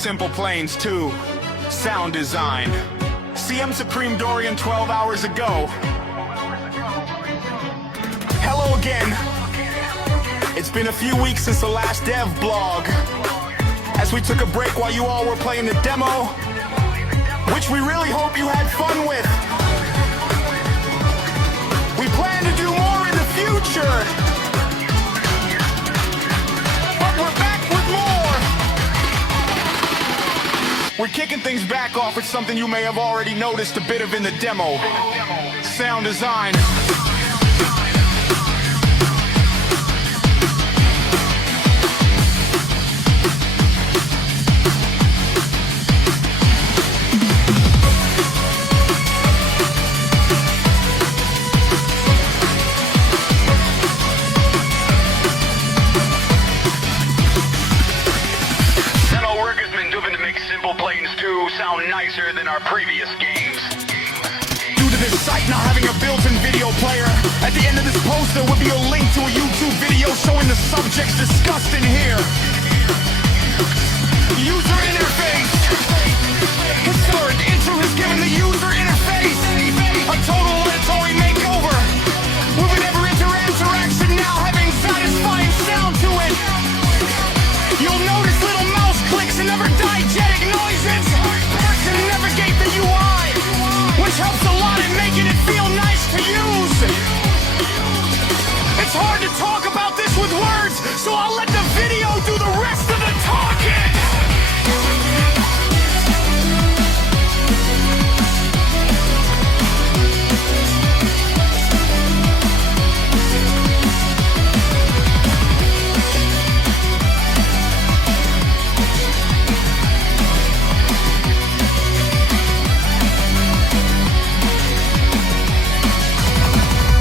SimplePlanes 2, sound design. CM Supreme Dorian 12 hours ago. Hello again. It's been a few weeks since the last dev blog, as we took a break while you all were playing the demo, which we really hope you had fun with. We plan to do more in the future, but we're back with more. We're kicking things back off with something you may have already noticed a bit of in the demo. Sound design. SimplePlanes 2 sound nicer than our previous games. Due to this site not having a built-in video player, at the end of this post there will be a link to a YouTube video showing the subjects discussed in here. User interface. Historic intro has given the user interface a total auditory makeover, with every interaction now having satisfying sound to it. You'll notice little mouse clicks and never diegetic noises to navigate the UI, which helps a lot in making it feel nice to use. It's hard to talk about this with words, so I'll let the video do the rest of the talking.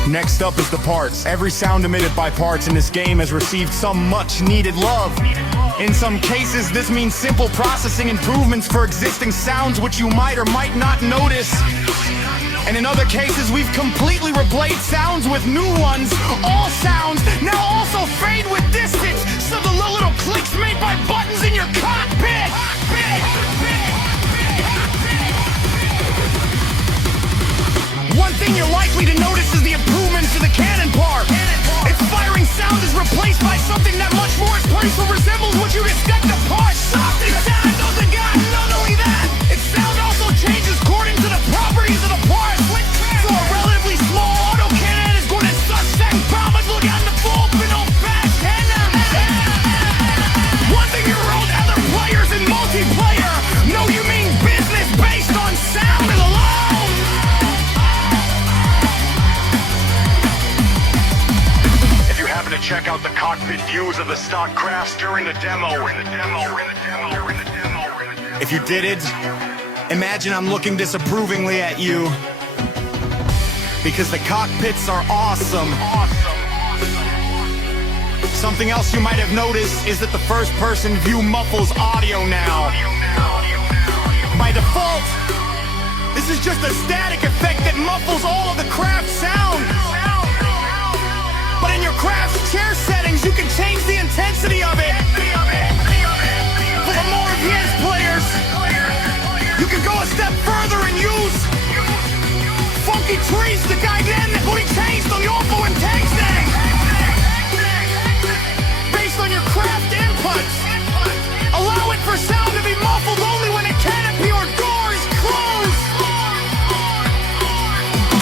Next up is the parts. Every sound emitted by parts in this game has received some much needed love. In some cases, this means simple processing improvements for existing sounds which you might or might not notice. And in other cases, we've completely replaced sounds with new ones. All sounds now also fade with distance, so the little clicks made by buttons in your cockpit. One thing you're likely to notice is the improvements to the cannon part. Its firing sound is replaced by something that much more closely resembles what you'd expect a part. Something sound doesn't got. Not only that, its sound also changes according to the properties of the part. So a relatively small autocannon is going to suspect problems. Look out the full middle fast cannon. One thing your own other players in multiplayer know you mean business based on sound alone. To check out the cockpit views of the stock crafts during the demo. If you did it, imagine I'm looking disapprovingly at you, because the cockpits are awesome. Something else you might have noticed is that the first-person view muffles audio now. By default, this is just a static effect that muffles all of the craft sound. But in your craft's chair settings, you can change the intensity of it. For the more advanced players, you can go a step further and use funky trees to guide them that booty changed on your phone texting. Based on your craft inputs, allow it for sound to be muffled only when a canopy or door is closed.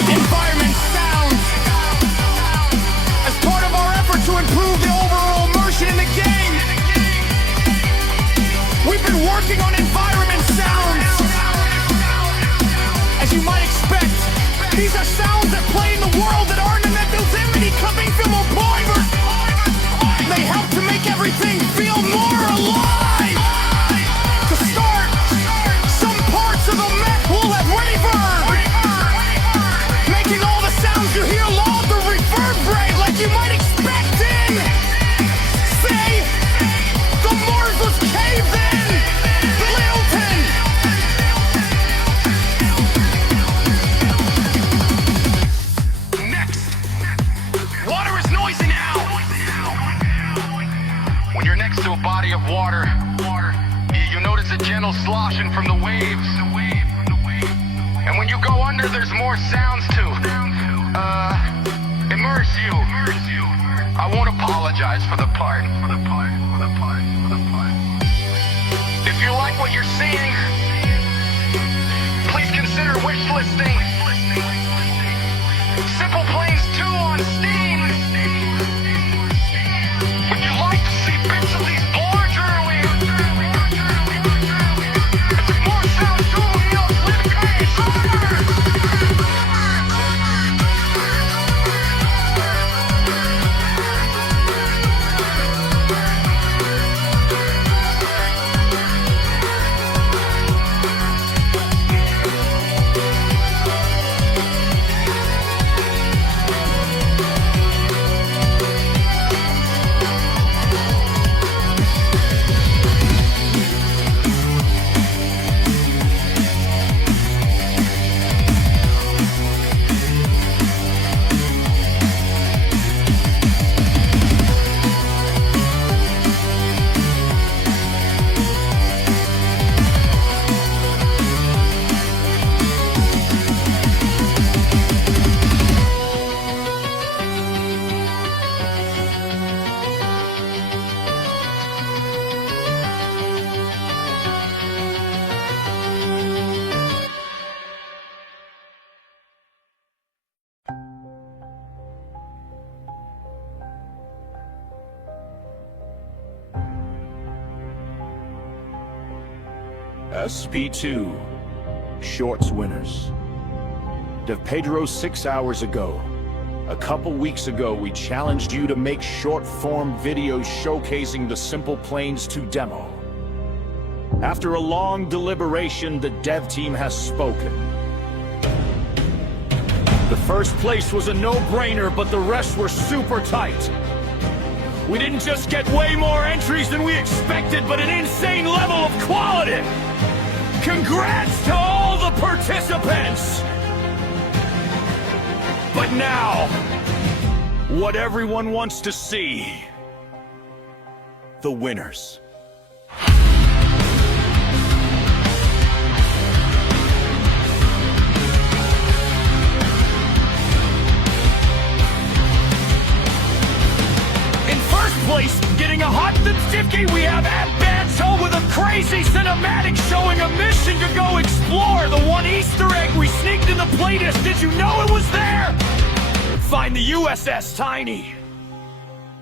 Environment sounds. As part of our effort to improve the overall immersion in the game, we've been working on environment sounds. As you might expect, these are sounds that play in the world that aren't in that vicinity coming from a point. They help to make everything feel more alive. To start, some parts of the mech will have reverb, making all the sounds you hear loud to reverberate like you might expect in, say, the Marvelous Cave in Littleton. Next, water is noisy now. When you're next to a body of water, you notice a gentle sloshing from the waves. And when you go under, there's more sounds to immerse you. I won't apologize for the part. If you like what you're seeing, please consider wish listing SimplePlanes 2 on Steam. Would you like to see bits of these blurs earlier? It's more sound to your living SP2, Shorts Winners. De Pedro 6 hours ago. A couple weeks ago, we challenged you to make short-form videos showcasing the SimplePlanes 2 demo. After a long deliberation, the dev team has spoken. The first place was a no-brainer, but the rest were super tight. We didn't just get way more entries than we expected, but an insane level of quality! Congrats to all the participants! But now, what everyone wants to see, the winners. In first place, getting a hot certificate, we have At Banto with a crazy cinematic showing a mission to go explore. The one Easter egg we sneaked in the playlist, did you know it was there? Find the USS Tiny.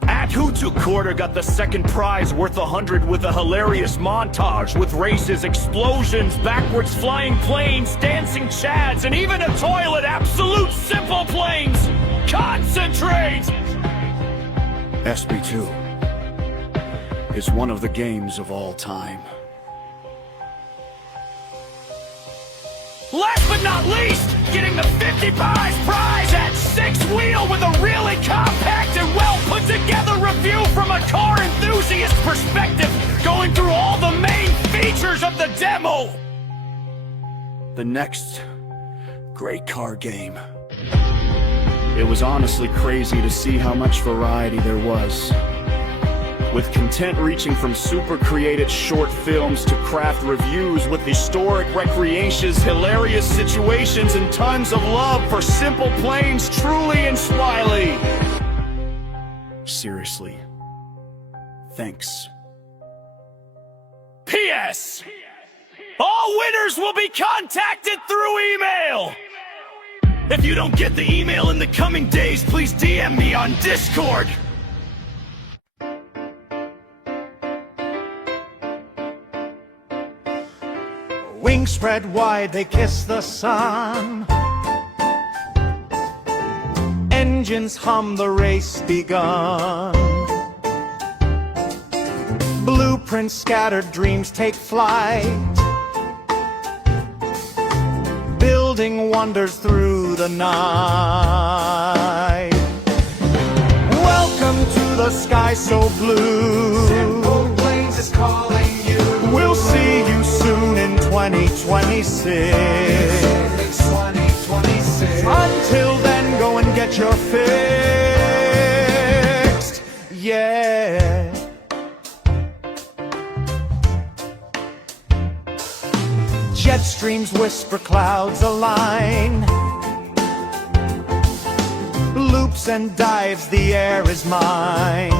At Hutu Quarter got the second prize worth 100 with a hilarious montage with races, explosions, backwards flying planes, dancing chads, and even a toilet. Absolute SimplePlanes! Concentrate! SP2 is one of the games of all time. Last but not least, getting the 50 prize at 6-wheel with a really compact and well-put-together review from a car enthusiast perspective, going through all the main features of the demo. The next great car game. It was honestly crazy to see how much variety there was. With content reaching from super created short films to craft reviews with historic recreations, hilarious situations, and tons of love for SimplePlanes, truly and smiley. Seriously, thanks. P.S. All winners will be contacted through email. If you don't get the email in the coming days, please DM me on Discord. Wings spread wide, they kiss the sun. Engines hum, the race begun. Blueprints scattered, dreams take flight. Building wonders through the night. Welcome to the sky so blue. SimplePlanes is calling you. We'll see you soon in 2026. Until then, go and get your fixed. Yeah. Streams whisper, clouds align. Loops and dives, the air is mine.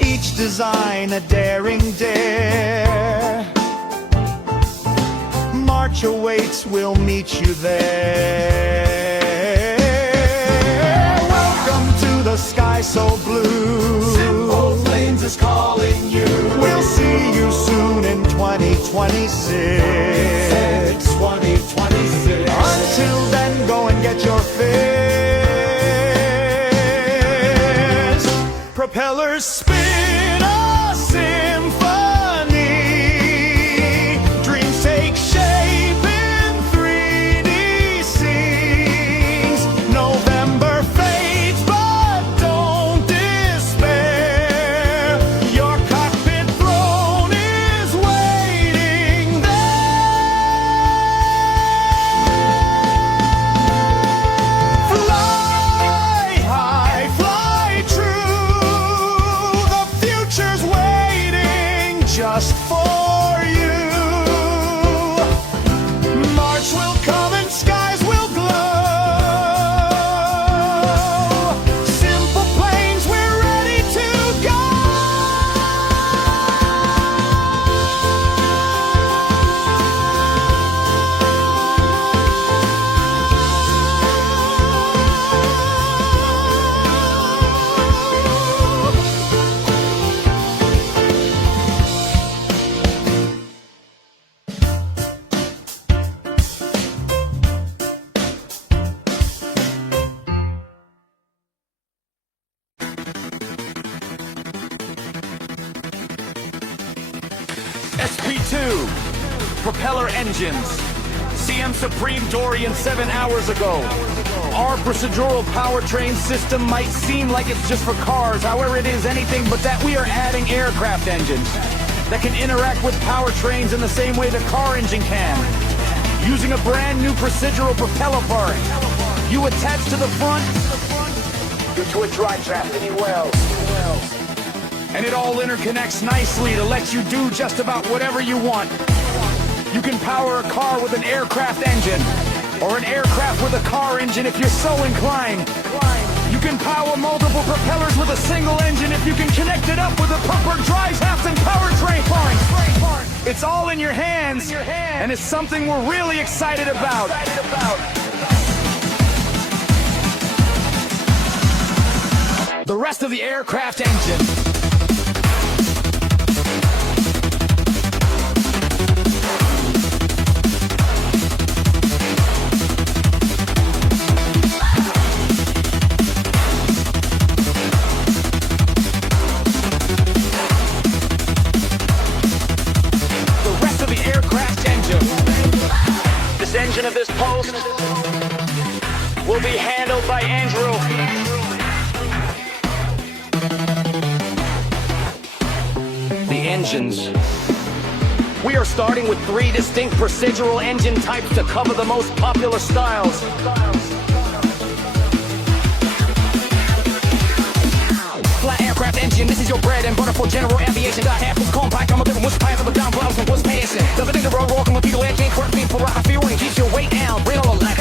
Each design a daring dare. March awaits, we'll meet you there. Welcome to the sky so blue. SimplePlanes is calling you. We'll see you soon in 2026. 2026. Until then, go and get your fix. Propellers spin a symphony. Dreams take shape in 3D scenes. November fades, but don't despair. Your cockpit throne is waiting there. Fly high, fly true. The future's waiting just for you. March will come and skies will glow. Simple planes, we're ready to go. SP2, propeller engines. CM Supreme Dorian 7 hours ago. Our procedural powertrain system might seem like it's just for cars, however it is anything but that. We are adding aircraft engines that can interact with powertrains in the same way the car engine can. Using a brand new procedural propeller part. You attach to the front due to a drive shaft in your wells. And it all interconnects nicely to let you do just about whatever you want. You can power a car with an aircraft engine, or an aircraft with a car engine if you're so inclined. You can power multiple propellers with a single engine if you can connect it up with a proper drive shaft and powertrain part. It's all in your hands, and it's something we're really excited about. The rest of the aircraft engine. Engine of this post will be handled by Andrew. The engines. We are starting with 3 distinct procedural engine types to cover the most popular styles. Flat aircraft engine, this is your bread and butter for general aviation. Got half was compact, I'm a different what's pies of a down blouse and what's passing. The thing the road walking with people that can't quirk me for what I feel and keeps your weight down. Bring all the life.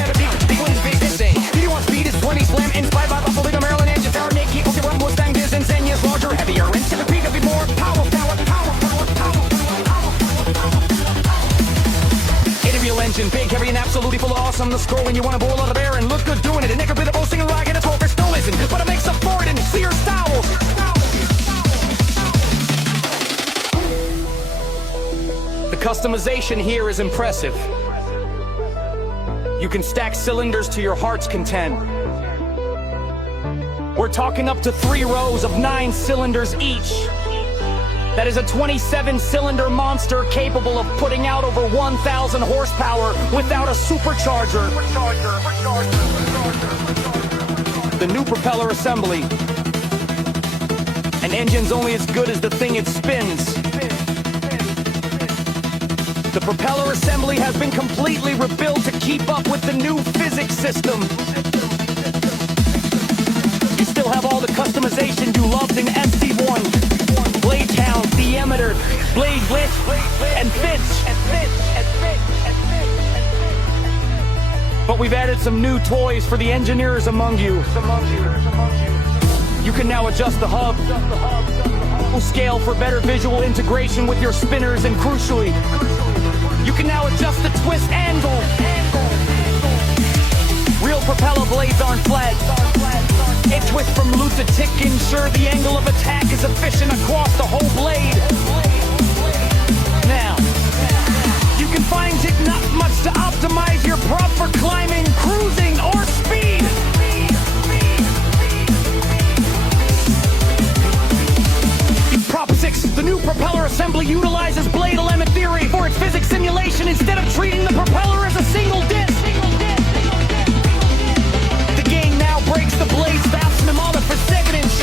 Big wins, big this thing. PD1 speed is 20 slam, inspired by Buffalo, the Maryland engine. Fahrenheit, keep okay, run Mustang distance, and yes, larger, heavier. And centipede will be more power. Interview engine, big, heavy, and absolutely full of awesome. The score when you want to boil out of air and look good doing it. A nigger bit of boasting and rag and a talker still isn't. But it makes up for it and see your styles. The customization here is impressive. You can stack cylinders to your heart's content. We're talking up to 3 rows of 9 cylinders each. That is a 27-cylinder monster capable of putting out over 1,000 horsepower without a supercharger. The new propeller assembly. An engine's only as good as the thing it spins. The propeller assembly has been completely rebuilt to keep up with the new physics system. You still have all the customization you loved in MC1. Blade count, diameter, blade width, and pitch. But we've added some new toys for the engineers among you. You can now adjust the hub, scale for better visual integration with your spinners, and crucially, you can now adjust the twist angle. Real propeller blades aren't flat. A twist from loop to tick ensure the angle of attack is efficient across the whole blade. Now, you can find it not much to optimize your prop for climbing, cruising, or speed. Prop 6, the new propeller assembly utilizes blade element theory for its physics simulation instead of treating the propeller as a single disc. The game now breaks the blades fast and motor for 7-inch.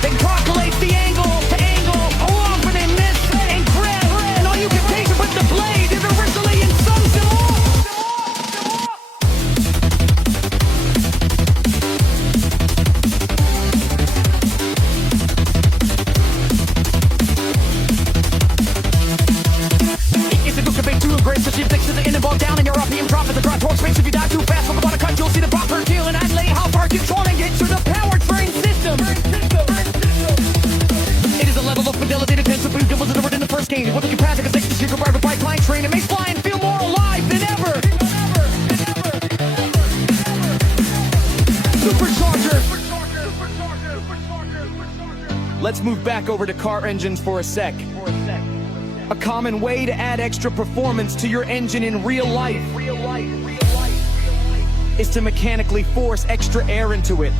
Then calculates the angle to angle, open and miss, and grab. And all you can take with the blade is originally and sums them all. So you fix to the end and ball down in your RPM drop at the drive torque space. If you die too fast from the water cut, you'll see the proper deal and I'd lay how far controlling it to the powertrain system. It is a level of fidelity that tends to be double delivered in the first game. What if you pass it, because you can ride a pipeline train, it makes flying feel more alive than ever. Supercharger. Let's move back over to car engines for a sec. A common way to add extra performance to your engine in real life is to mechanically force extra air into it.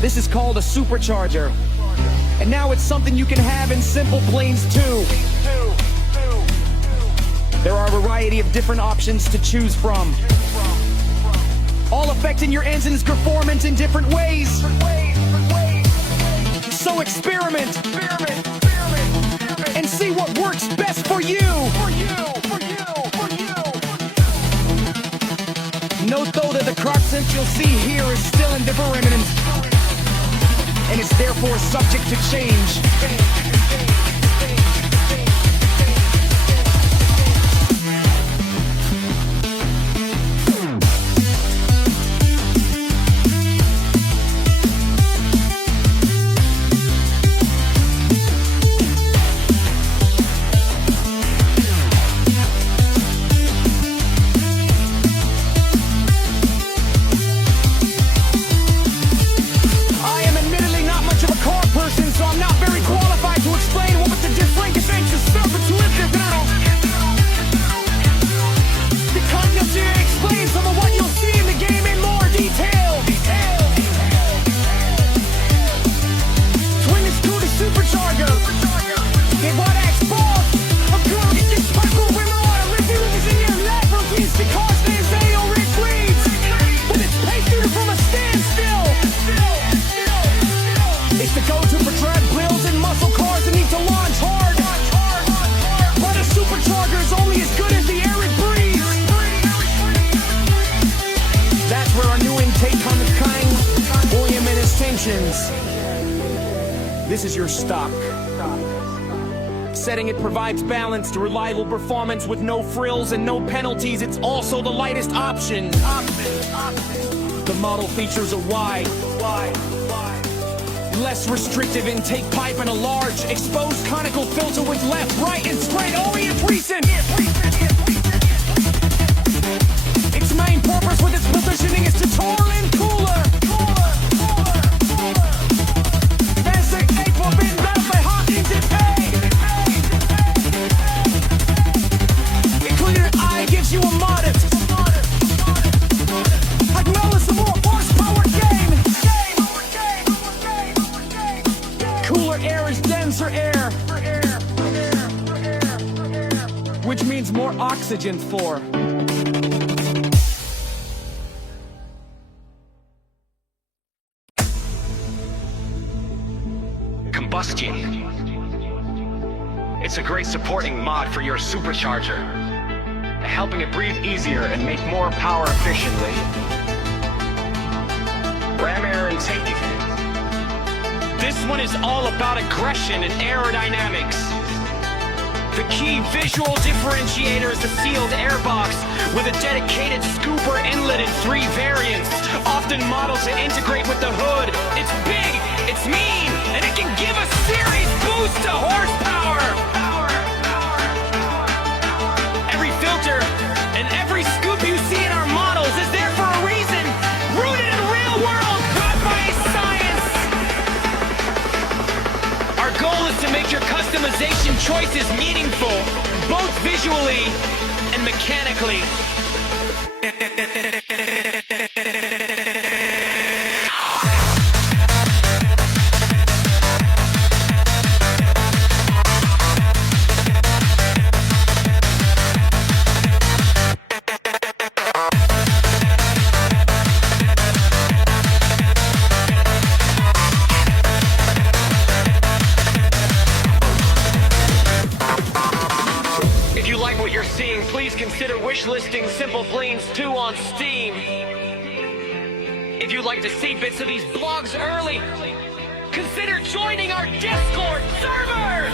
This is called a supercharger, and now it's something you can have in SimplePlanes too. There are a variety of different options to choose from, all affecting your engine's performance in different ways. So experiment and see what works best for you. Note though that the crux simp you'll see here is still in impermanent, and it's therefore subject to change. This is your stock. Setting it provides balanced, reliable performance with no frills and no penalties. It's also the lightest option. The model features a wide, less restrictive intake pipe and a large, exposed conical filter with left, right, and straight orient recent. Its main purpose with its positioning is to twirl in cooler. You a modest. Acknowledge the more horsepower gain. Cooler air is denser air, which means more oxygen for. Combustion. It's a great supporting mod for your supercharger, helping it breathe easier and make more power efficiently. Ram air intake. This one is all about aggression and aerodynamics. The key visual differentiator is the sealed airbox with a dedicated scooper inlet in 3 variants, often models that integrate with the hood. It's big, it's mean, and it can give a serious boost to horsepower. Every filter and every scoop you see in our models is there for a reason, rooted in real world, cut-by science. Our goal is to make your customization choices meaningful, both visually and mechanically. Please consider wishlisting SimplePlanes 2 on Steam. If you'd like to see bits of these blogs early, consider joining our Discord server!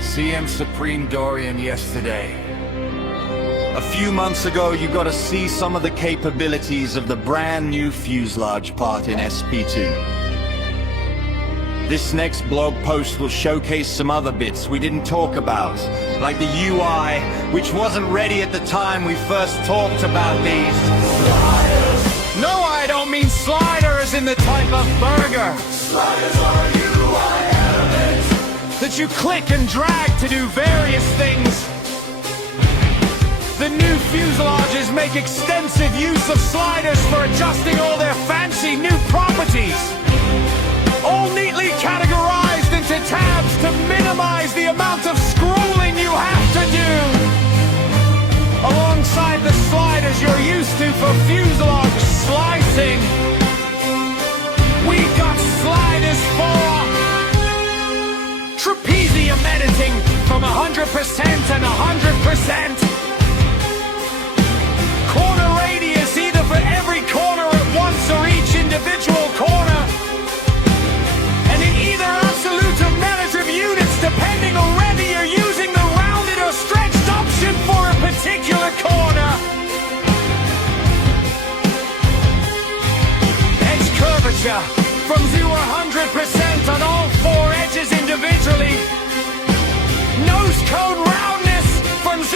CM Supreme Dorian yesterday. A few months ago, you got to see some of the capabilities of the brand new fuselage part in SP2. This next blog post will showcase some other bits we didn't talk about, like the UI, which wasn't ready at the time we first talked about these. Sliders. No, I don't mean slider as in the type of burger. Sliders are UI elements that you click and drag to do various things. The new fuselages make extensive use of sliders for adjusting all their fancy new properties, all neatly categorized into tabs to minimize the amount of scrolling you have to do. Alongside the sliders you're used to for fuselage slicing, we've got sliders for trapezium editing from 100% and 100%. Corner radius either for every corner at once or each individual corner. And in either absolute or relative units, depending on whether you're using the rounded or stretched option for a particular corner. Edge curvature from 0 to 100% on all 4 edges individually. Nose cone roundness from 0%,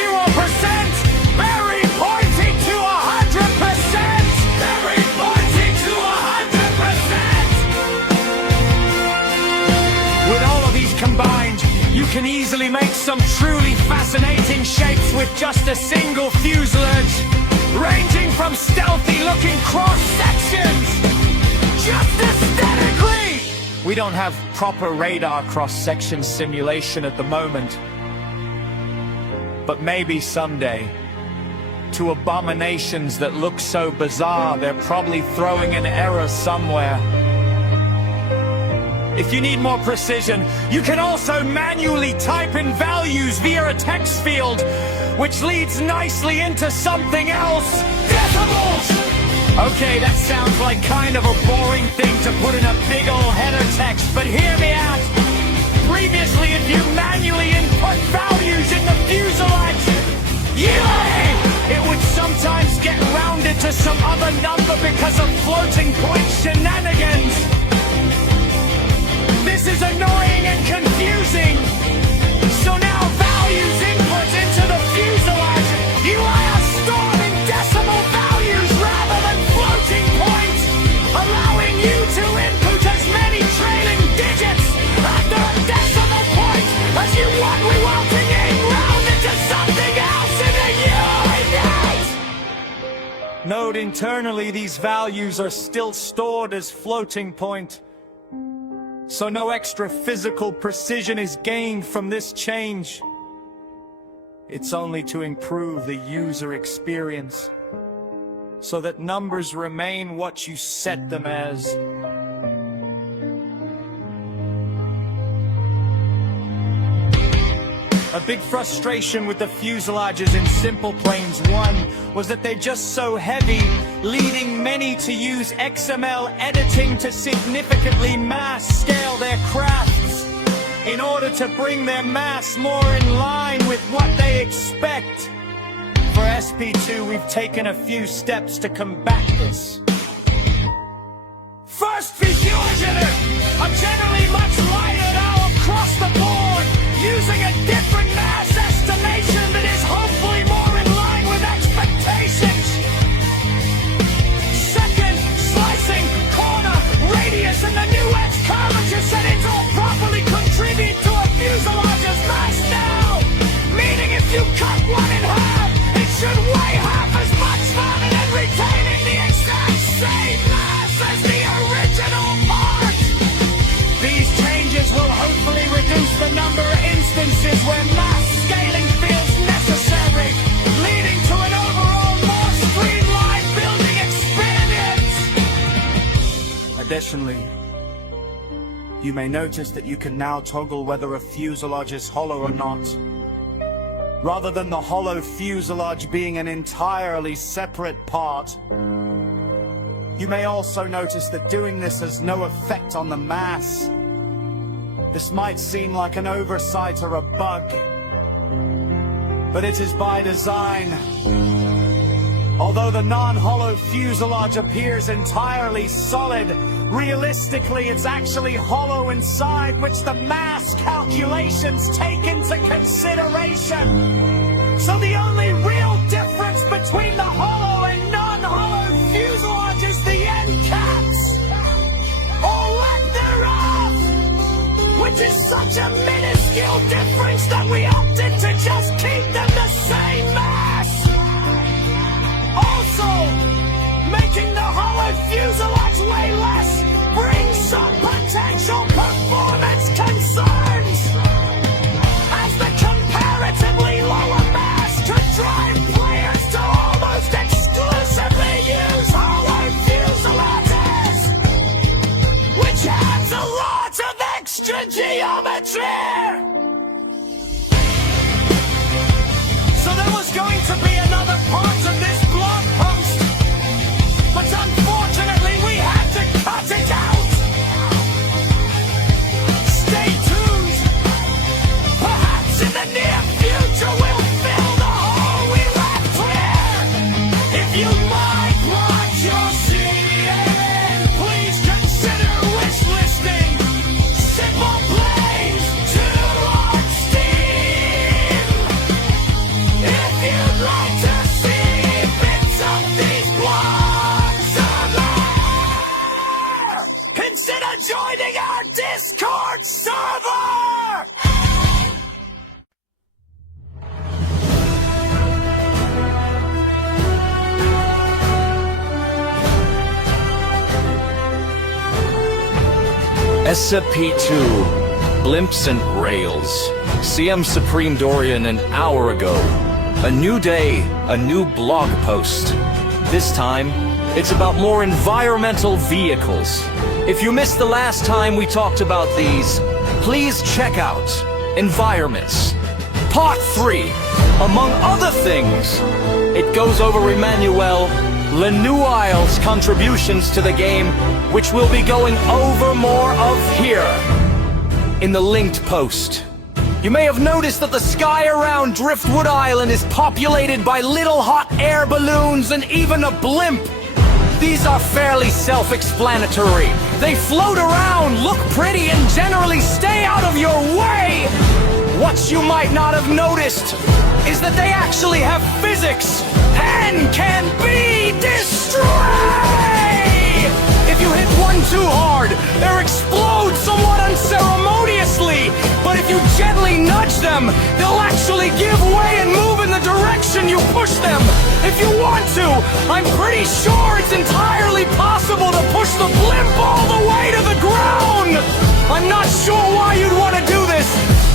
very pointing to 100%. Very pointing to 100%. With all of these combined, you can easily make some truly fascinating shapes with just a single fuselage, ranging from stealthy looking cross sections, just aesthetically, We don't have proper radar cross-section simulation at the moment. But maybe someday, to abominations that look so bizarre, they're probably throwing an error somewhere. If you need more precision, you can also manually type in values via a text field, which leads nicely into something else. Decimals! Okay, that sounds like kind of a boring thing to put in a big old header text, but hear me out. Previously, if you manually input values in the fuselage, it would sometimes get rounded to some other number because of floating point shenanigans. This is annoying and confusing. So now values input into the fuselage UI are stored in decimal values rather than floating points, allowing you to input as many trailing digits after a decimal point as you want, resulting in rounded to something else in a unit. Note internally these values are still stored as floating point, so no extra physical precision is gained from this change. It's only to improve the user experience, so that numbers remain what you set them as. A big frustration with the fuselages in SimplePlanes 1 was that they're just so heavy, leading many to use XML editing to significantly mass scale their crafts in order to bring their mass more in line with what they expect. For SP2, we've taken a few steps to combat this. First, fuselagers are generally much lighter now across the board, using a different mass estimation that is hopefully more in line with expectations. Second, slicing, corner, radius, and the new edge curvature settings all properly contribute to a fuselage's mass now. Meaning if you cut one in half, it should weigh half as much, rather than retaining the exact same mass as the original part. These changes will hopefully reduce the number of instances where mass scaling feels necessary, leading to an overall more streamlined building experience. Additionally, you may notice that you can now toggle whether a fuselage is hollow or not, rather than the hollow fuselage being an entirely separate part. You may also notice that doing this has no effect on the mass. This might seem like an oversight or a bug, but it is by design. Although the non-hollow fuselage appears entirely solid, realistically it's actually hollow inside, which the mass calculations take into consideration. So the only real difference between the hollow and non-hollow fuselage is the end caps, or lack thereof, which is such a minuscule difference that we opted to just keep them the same mass. Also, making the hollow fuselage weigh less brings some potential performance concerns, as the comparatively lower mass could drive players to almost exclusively use hollow fuselages, which adds a lot of extra geometry. SCP-2, Blimps and Rails. CM Supreme Dorian an hour ago. A new day, a new blog post. This time, it's about more environmental vehicles. If you missed the last time we talked about these, please check out Environments. Part 3. Among other things, it goes over Emmanuel Lenuile's contributions to the game, which we'll be going over more of here, in the linked post. You may have noticed that the sky around Driftwood Island is populated by little hot air balloons and even a blimp. These are fairly self-explanatory. They float around, look pretty, and generally stay out of your way. What you might not have noticed is that they actually have physics and can be destroyed. If you hit one too hard, they'll explode somewhat unceremoniously. But if you gently nudge them, they'll actually give way and move in the direction you push them. If you want to, I'm pretty sure it's entirely possible to push the blimp all the way to the ground. I'm not sure why you'd want to do this,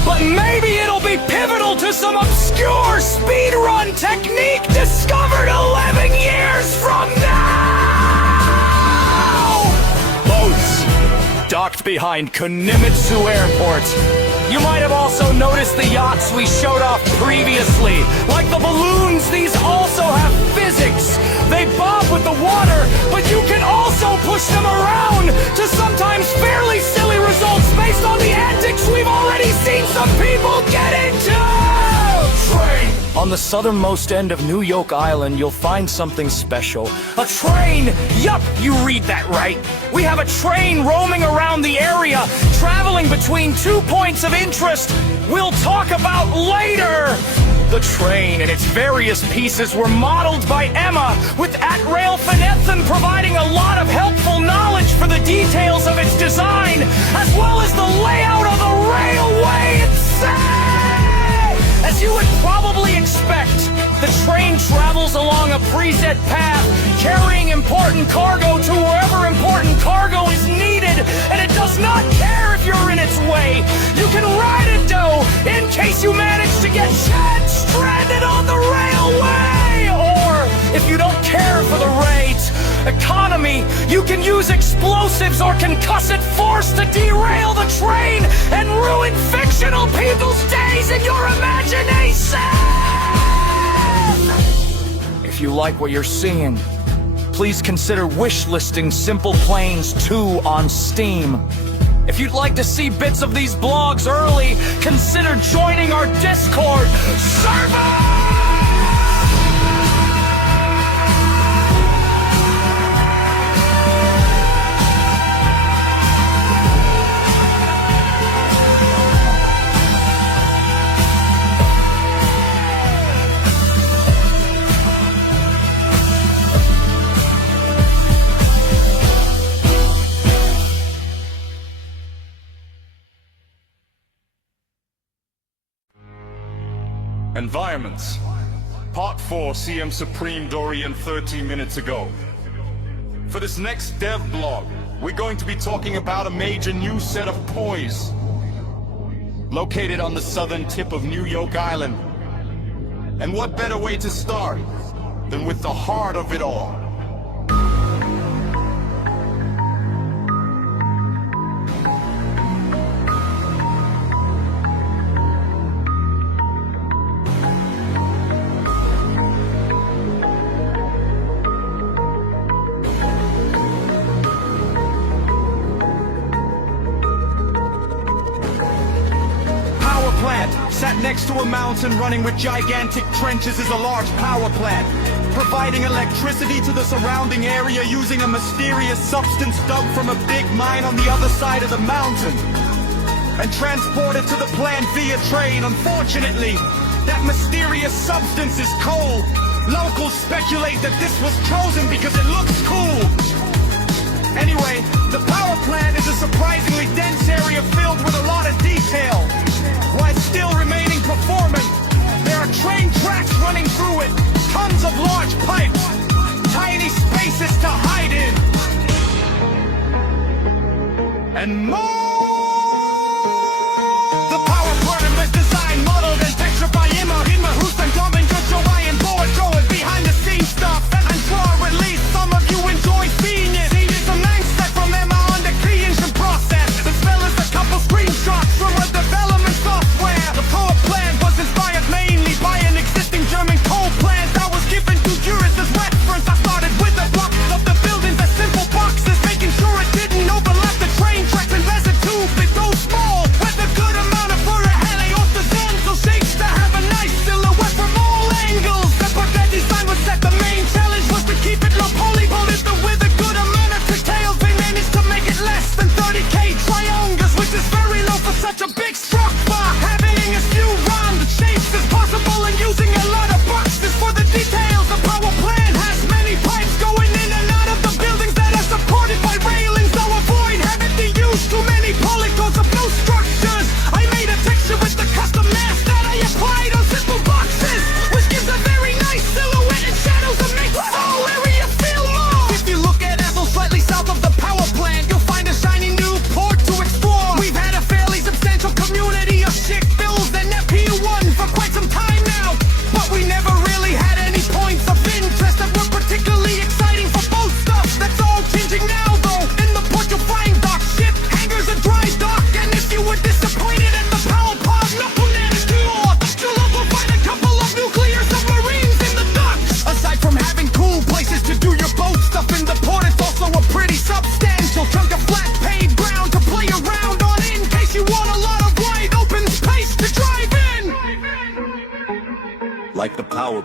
but maybe it'll be pivotal to some obscure speedrun technique discovered 11 years from now! Boats docked behind Kunimitsu Airport. You might have also noticed the yachts we showed off previously. Like the balloons, these also have physics. They bob with the water, but you can also push them around to sometimes fairly silly results based on the antics we've already seen some people get into! Train! On the southernmost end of New York Island, you'll find something special. A train! Yup, you read that right. We have a train roaming around the area, traveling between 2 points of interest we'll talk about later! The train and its various pieces were modeled by Emma, with At-Rail Finethan providing a lot of helpful knowledge for the details of its design, as well as the layout of the railway itself! As you would probably expect, the train travels along a preset path, carrying important cargo to wherever important cargo is needed, and it does not care if you're in its way. You can ride it, though, in case you manage to get stranded on the railway! Or, if you don't care for the raids economy, you can use explosives or concussive force to derail the train and ruin fictional people's days in your imagination! If you like what you're seeing, please consider wishlisting SimplePlanes 2 on Steam. If you'd like to see bits of these blogs early, consider joining our Discord server! Environments. Part 4, CM Supreme Dorian 30 minutes ago. For this next dev blog, we're going to be talking about a major new set of toys located on the southern tip of New York Island. And what better way to start than with the heart of it all? Sat next to a mountain running with gigantic trenches is a large power plant, providing electricity to the surrounding area using a mysterious substance dug from a big mine on the other side of the mountain, and transported to the plant via train. Unfortunately, that mysterious substance is coal. Locals speculate that this was chosen because it looks cool. Anyway, the power plant is a surprisingly dense area filled with a lot of detail. While still remaining performant, there are train tracks running through it, tons of large pipes, tiny spaces to hide in, and more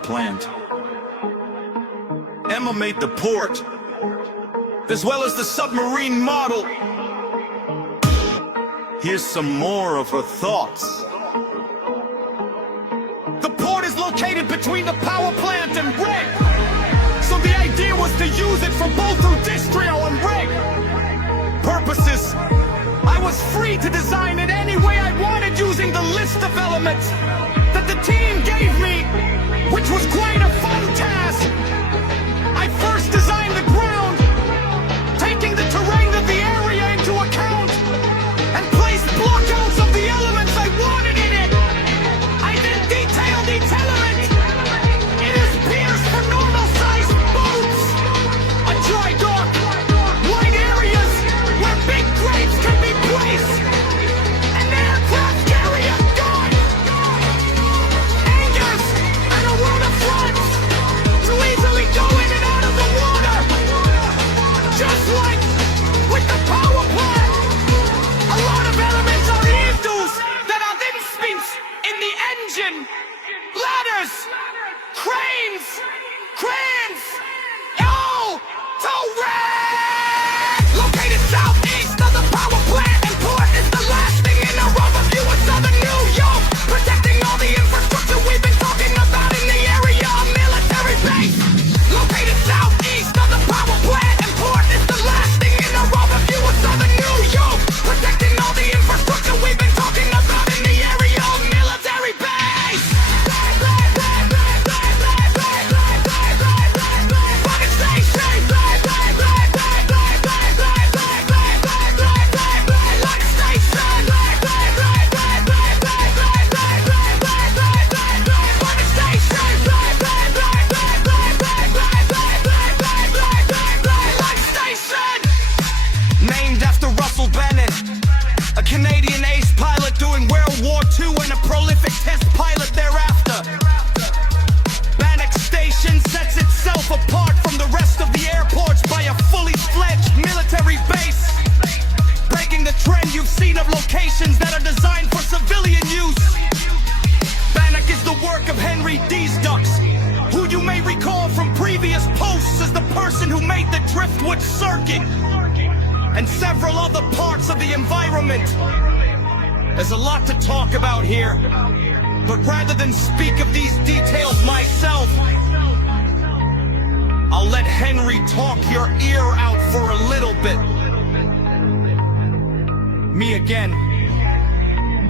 plant. Emma made the port, as well as the submarine model. Here's some more of her thoughts. The port is located between the power plant and Rig. So the idea was to use it for both Udistrio and Rig purposes. I was free to design it any way I wanted using the list of elements that the team gave me, which was quite a fun task. I first designed the ground, taking the terrain of the area into account, and placed blockouts of the elements I wanted in it. I then detailed each element. It is piers for normal-sized boats, a dry dock, wide areas where big crates can be placed, an aircraft carrier dock, hangars, and a waterfront to easily go in and out of the water. Just like with the power plant, a lot of elements are issues that are then spent in the engine. Ladders, cranes, all to red. Located southeast of the power plant and port is the last thing in our overview of southern New York, protecting all the infrastructure we've been talking about in the area of military base. Located southeast of the power plant and port is the last thing in our overview of southern New York, protecting all the infrastructure we've been talking about in the area of military base. Fucking station. Like station. Fucking station. Like station. Named after Russell Bennett, a Canadian ace pilot doing World War II and a prolific test pilot thereafter. Bannock Station sets itself apart from the rest of the airports by a fully fledged military base, breaking the trend you've seen of locations that are designed for civilian use. Bannock is the work of Henry Deesducks, who you may recall from previous posts as the person who made the Driftwood Circuit, and several other parts of the environment. There's a lot to talk about here, but rather than speak of these details myself, I'll let Henry talk your ear out for a little bit. Me again.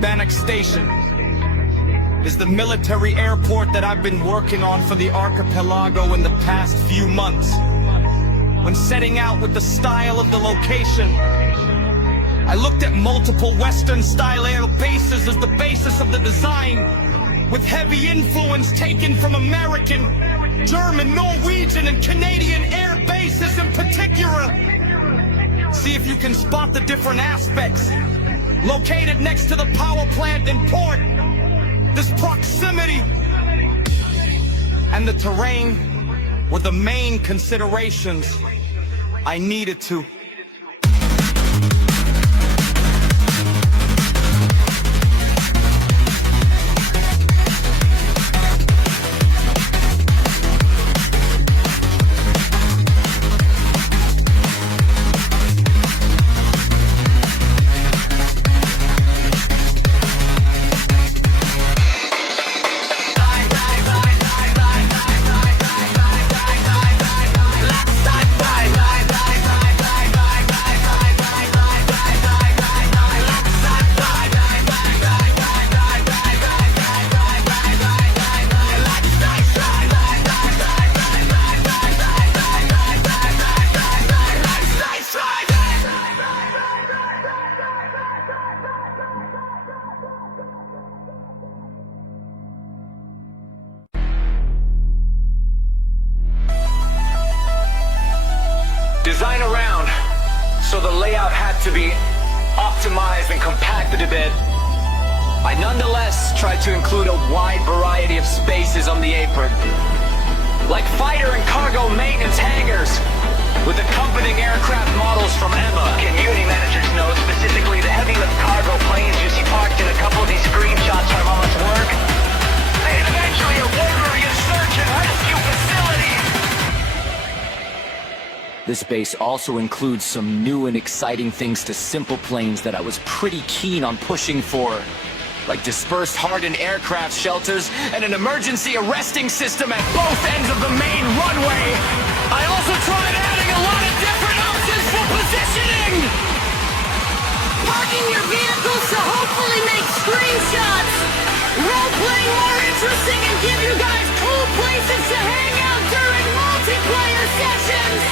Bannock Station is the military airport that I've been working on for the archipelago in the past few months. When setting out with the style of the location, I looked at multiple Western-style air bases as the basis of the design, with heavy influence taken from American, German, Norwegian, and Canadian air bases in particular. See if you can spot the different aspects. Located next to the power plant and port, this proximity and the terrain were the main considerations I needed to. Design around, so the layout had to be optimized and compacted a bit. I nonetheless tried to include a wide variety of spaces on the apron, like fighter and cargo maintenance hangars, with accompanying aircraft models from Emma. Community managers know specifically the heavy lift cargo planes you see parked in a couple of these screenshots from Emma's work. And eventually a warrior insurgent This base also includes some new and exciting things to SimplePlanes that I was pretty keen on pushing for, like dispersed hardened aircraft shelters and an emergency arresting system at both ends of the main runway. I also tried adding a lot of different options for positioning! Parking your vehicles to hopefully make screenshots! Role-playing more interesting and give you guys cool places to hang out during multiplayer sessions!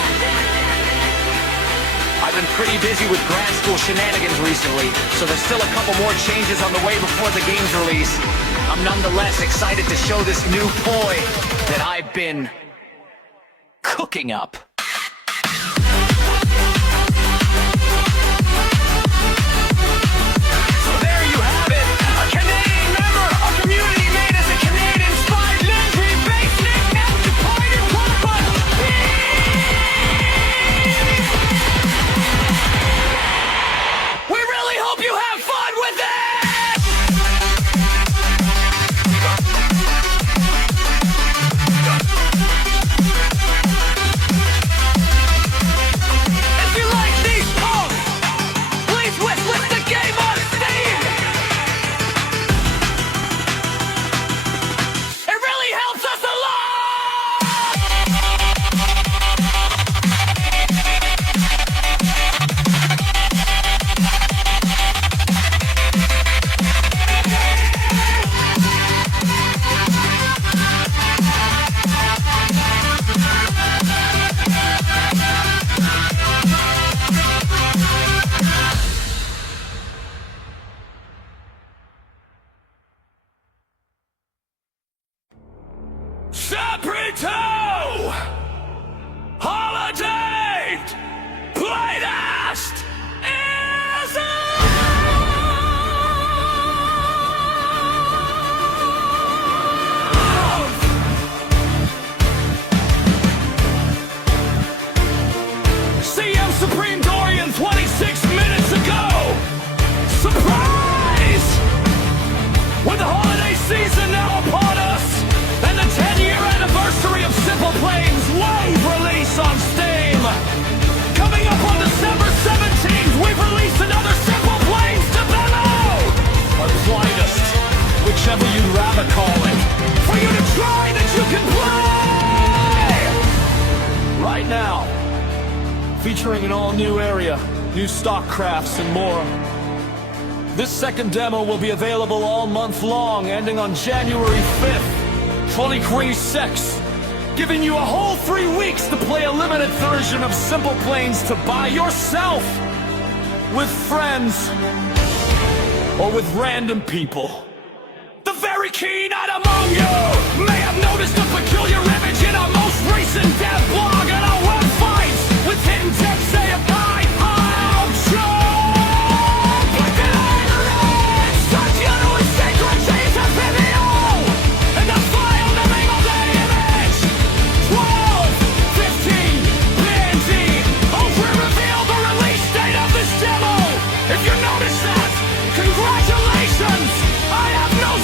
I've been pretty busy with grad school shenanigans recently, so there's still a couple more changes on the way before the game's release. I'm nonetheless excited to show this new toy that I've been cooking up. So there you have it, a Canadian member, a community made as a Canadian-inspired legendary base nicknamed Departed Papa. We really hope you have fun with it! If you like these posts, please wishlist the game on Steam! It really helps us a lot! Sabrito! Holiday! Playlist is out! CM Supreme Dorian 26 minutes ago! Surprise! With the holiday season now upon us, and the 10-year anniversary of SimplePlanes wave release on Steam! Coming up on December 17th, we've released another SimplePlanes demo! Or Blindest, whichever you'd rather call it, for you to try that you can play! Right now, featuring an all-new area, new stock crafts, and more. This second demo will be available all month long, ending on January 5th. 2026, giving you a whole 3 weeks to play a limited version of SimplePlanes to buy yourself, with friends, or with random people. The very keen-eyed among you may have noticed a peculiar image in our most recent dev blog and our websites, with hidden text saying, I'm sure.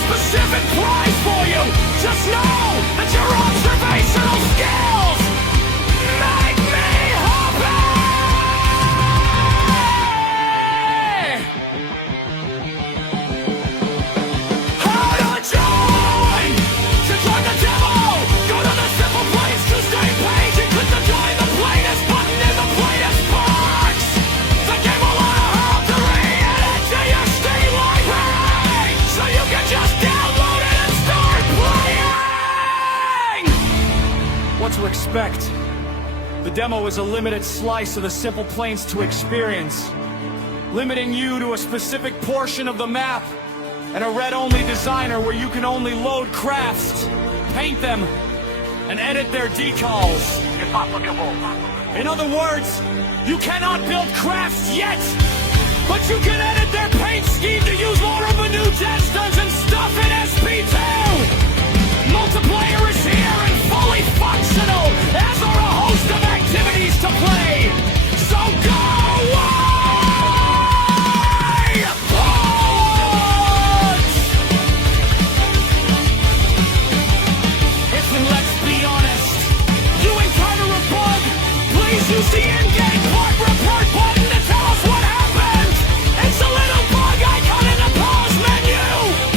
Specific prize for you. Just know that your observational skills make me happy. How to join? To join the demo, go to the SimplePlanes Tuesday page and click the join the playlist button in the playlist box. The game will automatically add to your Steam library, so you can just download it and start playing! What to expect? The demo is a limited slice of the SimplePlanes to experience, limiting you to a specific portion of the map and a red-only designer where you can only load crafts, paint them, and edit their decals. If applicable. In other words, you cannot build crafts yet, but you can edit their paint scheme to use more of a new jetsters and stuff in SP2! Multiplayer is here and fully functional, as are a host of activities to play! So go away! If and let's be honest, you encounter a bug, please please use the in-game part report button to tell us what happened. It's a little bug icon in the pause menu.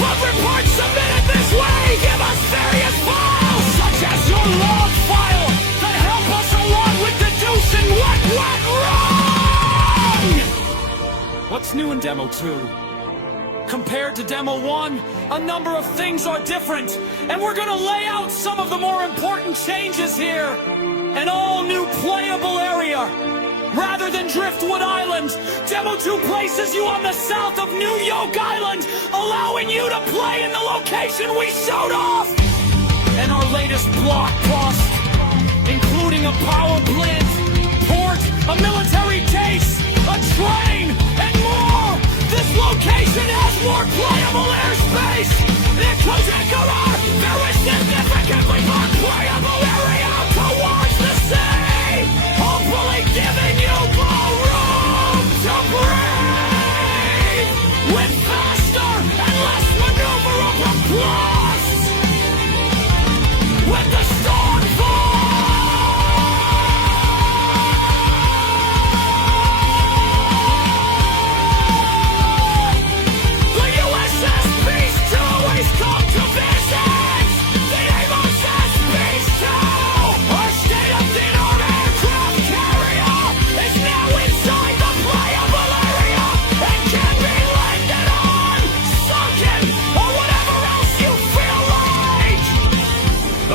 Bug reports submitted this way give us various files, such as your log file, that help us along with deducing what went wrong. What's new in Demo 2? Compared to Demo 1, a number of things are different, and we're gonna lay out some of the more important changes here. An all-new playable area. Rather than Driftwood Island, Demo 2 places you on the south of New Yoke Island, allowing you to play in the location we showed off. And our latest block bust, including a power plant, port, a military base, a train, and more. This location has more playable airspace. It goes there is significantly more playable area towards the sea, hopefully giving you more room to breathe with faster and less maneuverable plus with the storm fall.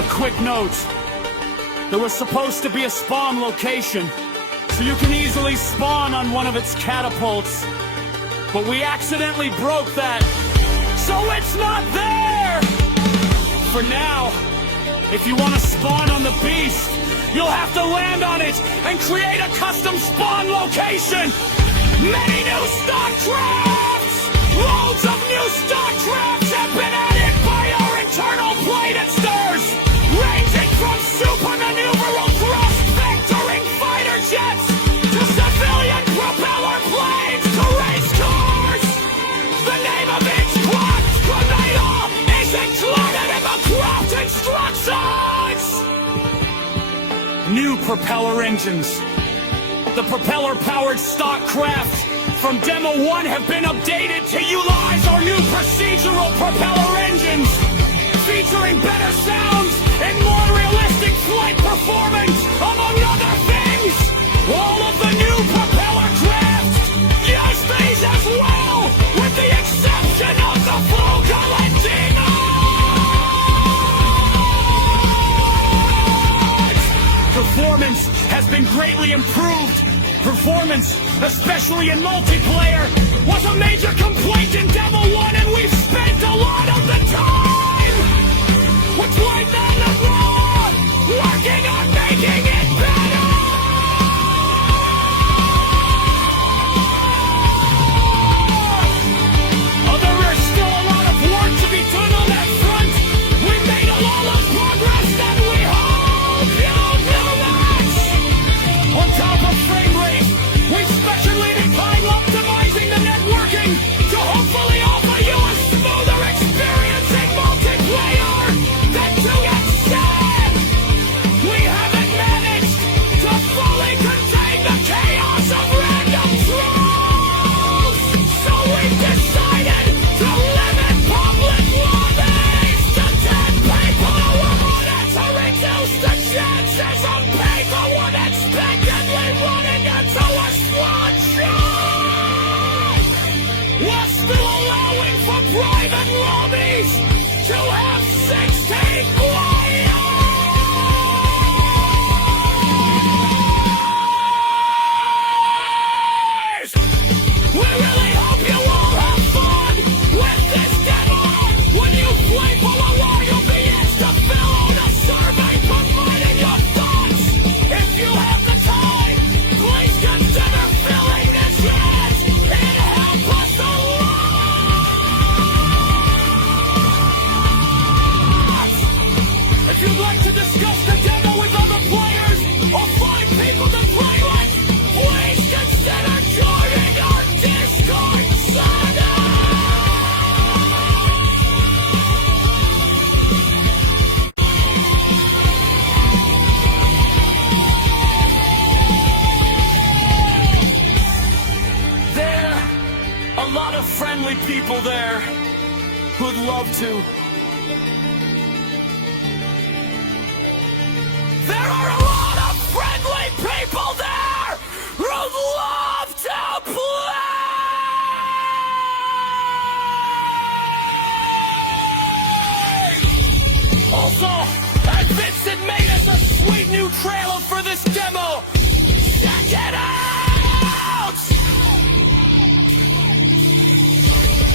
Quick note, there was supposed to be a spawn location, so you can easily spawn on one of its catapults. But we accidentally broke that, so it's not there! For now, if you want to spawn on the beast, you'll have to land on it and create a custom spawn location! Many new stock crafts! Loads of new stock crafts have been added by our internal planetsters! Ranging from super maneuverable thrust vectoring fighter jets to civilian propeller planes to race cars! The name of each craft tornado is included in the craft instructions! New propeller engines. The propeller-powered stock craft from Demo 1 have been updated to utilize our new procedural propeller engines, featuring better sounds and more realistic flight performance, among other things. All of the new propeller craft use these as well, with the exception of the Valentino. Performance has been greatly improved. Performance, especially in multiplayer, was a major complaint in Demo 1, and we've spent a lot of the time with right now the road, working on making it better! Although there's still a lot of work to be done on that front, we made a lot of progress that we hope you'll do that! On top of frame rate, we specially defined optimizing the networking to hopefully offer you a smoother experience in multiplayer than 2x10! We friendly people there who'd love to. There are a lot of friendly people there who'd love to play! Also, Vincent made us a sweet new trailer for this demo! Check it out!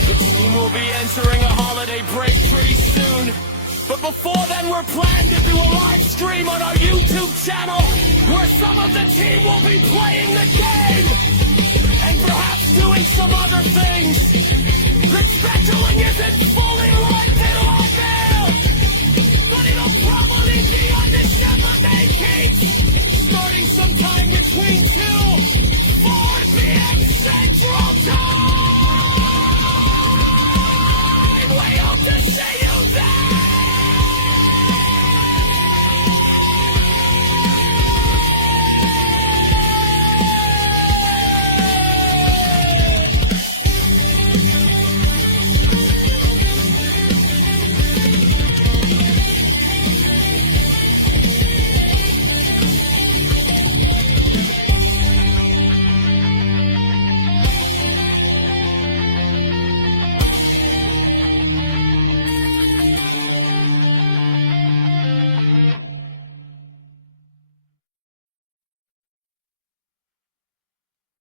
The team will be entering a holiday break pretty soon. But before then, we're planning to do a live stream on our YouTube channel where some of the team will be playing the game and perhaps doing some other things. The scheduling isn't fully locked in right now, but it'll probably be on December 18th, starting sometime between 2 4 p.m. Central Time. We hope to see you there.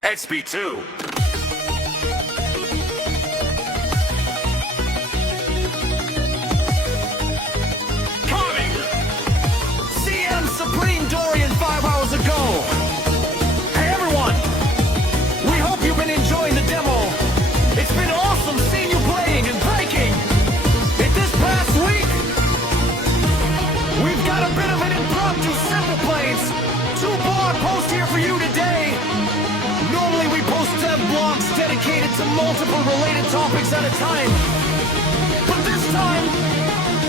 XP2. Coming! CM Supreme Dorian 5 hours ago! Hey everyone! We hope you've been enjoying the demo. It's been awesome seeing you playing and breaking! In this past week, we've got a bit of an impromptu SimplePlanes 2-bar post here for you today. Normally we post dev blogs dedicated to multiple related topics at a time. But this time,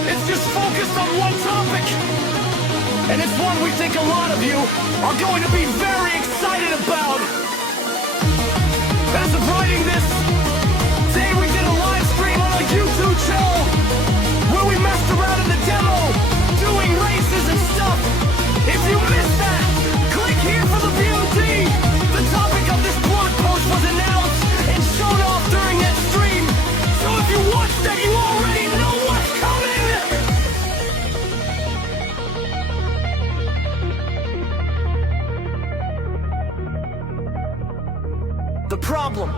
it's just focused on one topic. And it's one we think a lot of you are going to be very excited about. As of writing this, today we did a live stream on our YouTube channel where we messed around in the demo, doing races and stuff. If you missed that, click here for the VOD. The topic of this blog post was announced and shown off during that stream. So if you watched that, you already know what's coming! The problem.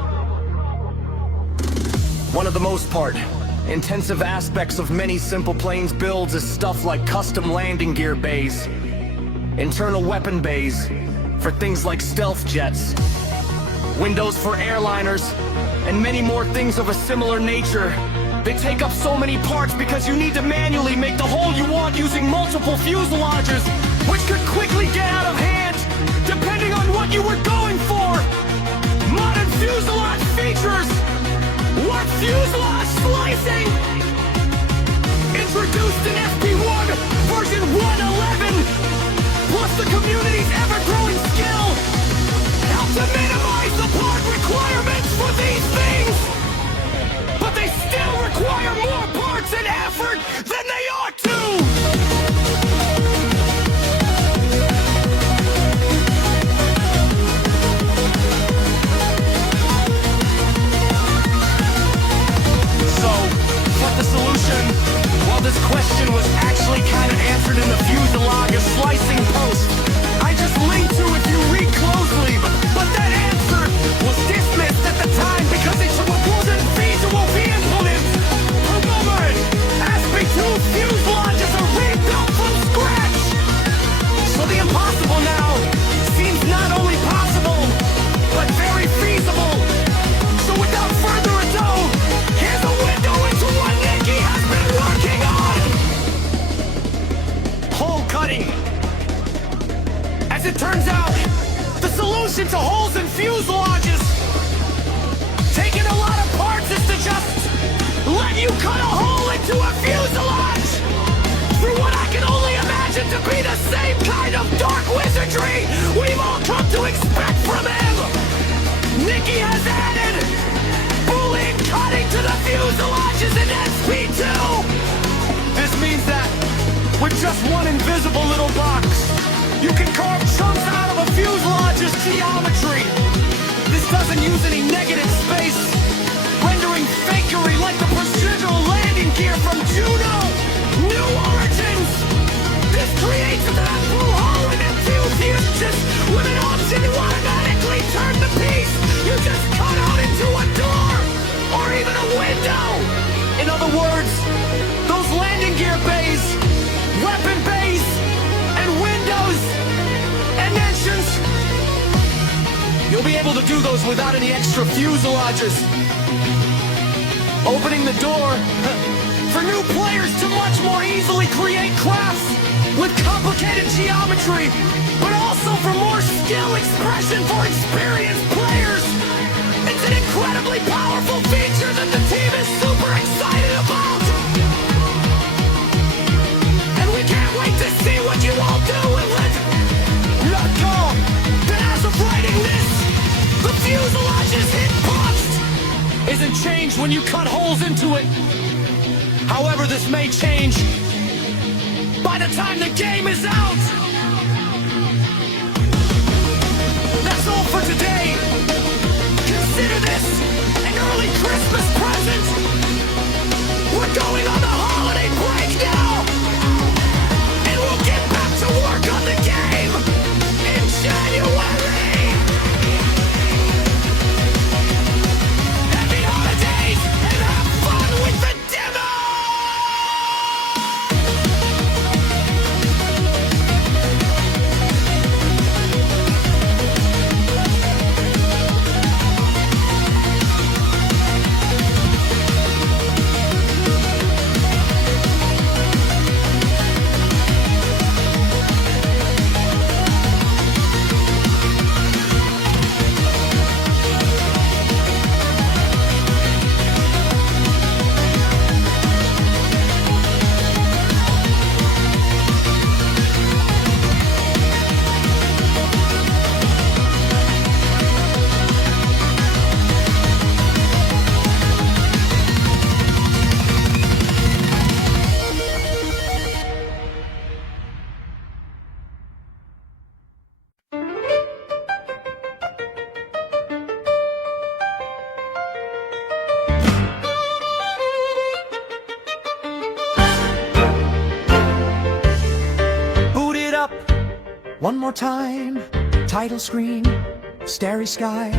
One of the most part, intensive aspects of many SimplePlanes builds is stuff like custom landing gear bays, internal weapon bays, for things like stealth jets, windows for airliners, and many more things of a similar nature. They take up so many parts because you need to manually make the hole you want using multiple fuselages, which could quickly get out of hand, depending on what you were going for. Modern fuselage features were fuselage slicing, introduced in SP1 version 111, plus the community's ever-growing skill help to minimize the part requirements for these things. But they still require more parts and effort than they ought to. So, what the solution? Well, this question was actually kind of answered in the fuselage slicing post. I just linked to if you read closely, but that answer was dismissed at the time because it wasn't feasible to implement. Remember, SP2 fuselages are rebuilt from scratch. So the impossible now seems not only possible, but very feasible. So without further ado, here's a window into what Nicky has been working on. Hole cutting. As it turns out, the solution to holes in fuselages, taking a lot of parts, is to just let you cut a hole into a fuselage through what I can only imagine to be the same kind of dark wizardry we've all come to expect from him. Nicky has added Boolean cutting fuselages in SP2! This means that with just one invisible little box, you can carve chunks out of a fuselage's geometry. This doesn't use any negative space, rendering fakery like the procedural landing gear from Juno. New origins! This creates a black hole in a few fuses with an option to automatically turn the piece you just cut out into a door or even a window. In other words, those landing gear bays, weapon bays, and windows and engines, you'll be able to do those without any extra fuselages. Opening the door for new players to much more easily create crafts with complicated geometry, but also for more skill expression for experienced players. It's an incredibly powerful feature that the team is super excited about. And we can't wait to see what you all do with it. Let go. But as of writing this, the fuselage's hitbox isn't changed when you cut holes into it. However, this may change by the time the game is out. That's all for today. Consider this an early Christmas present. We're going on the holiday break now, and we'll get back to work on the game in January. Happy holidays and have fun with the demo! One more time, title screen, starry sky,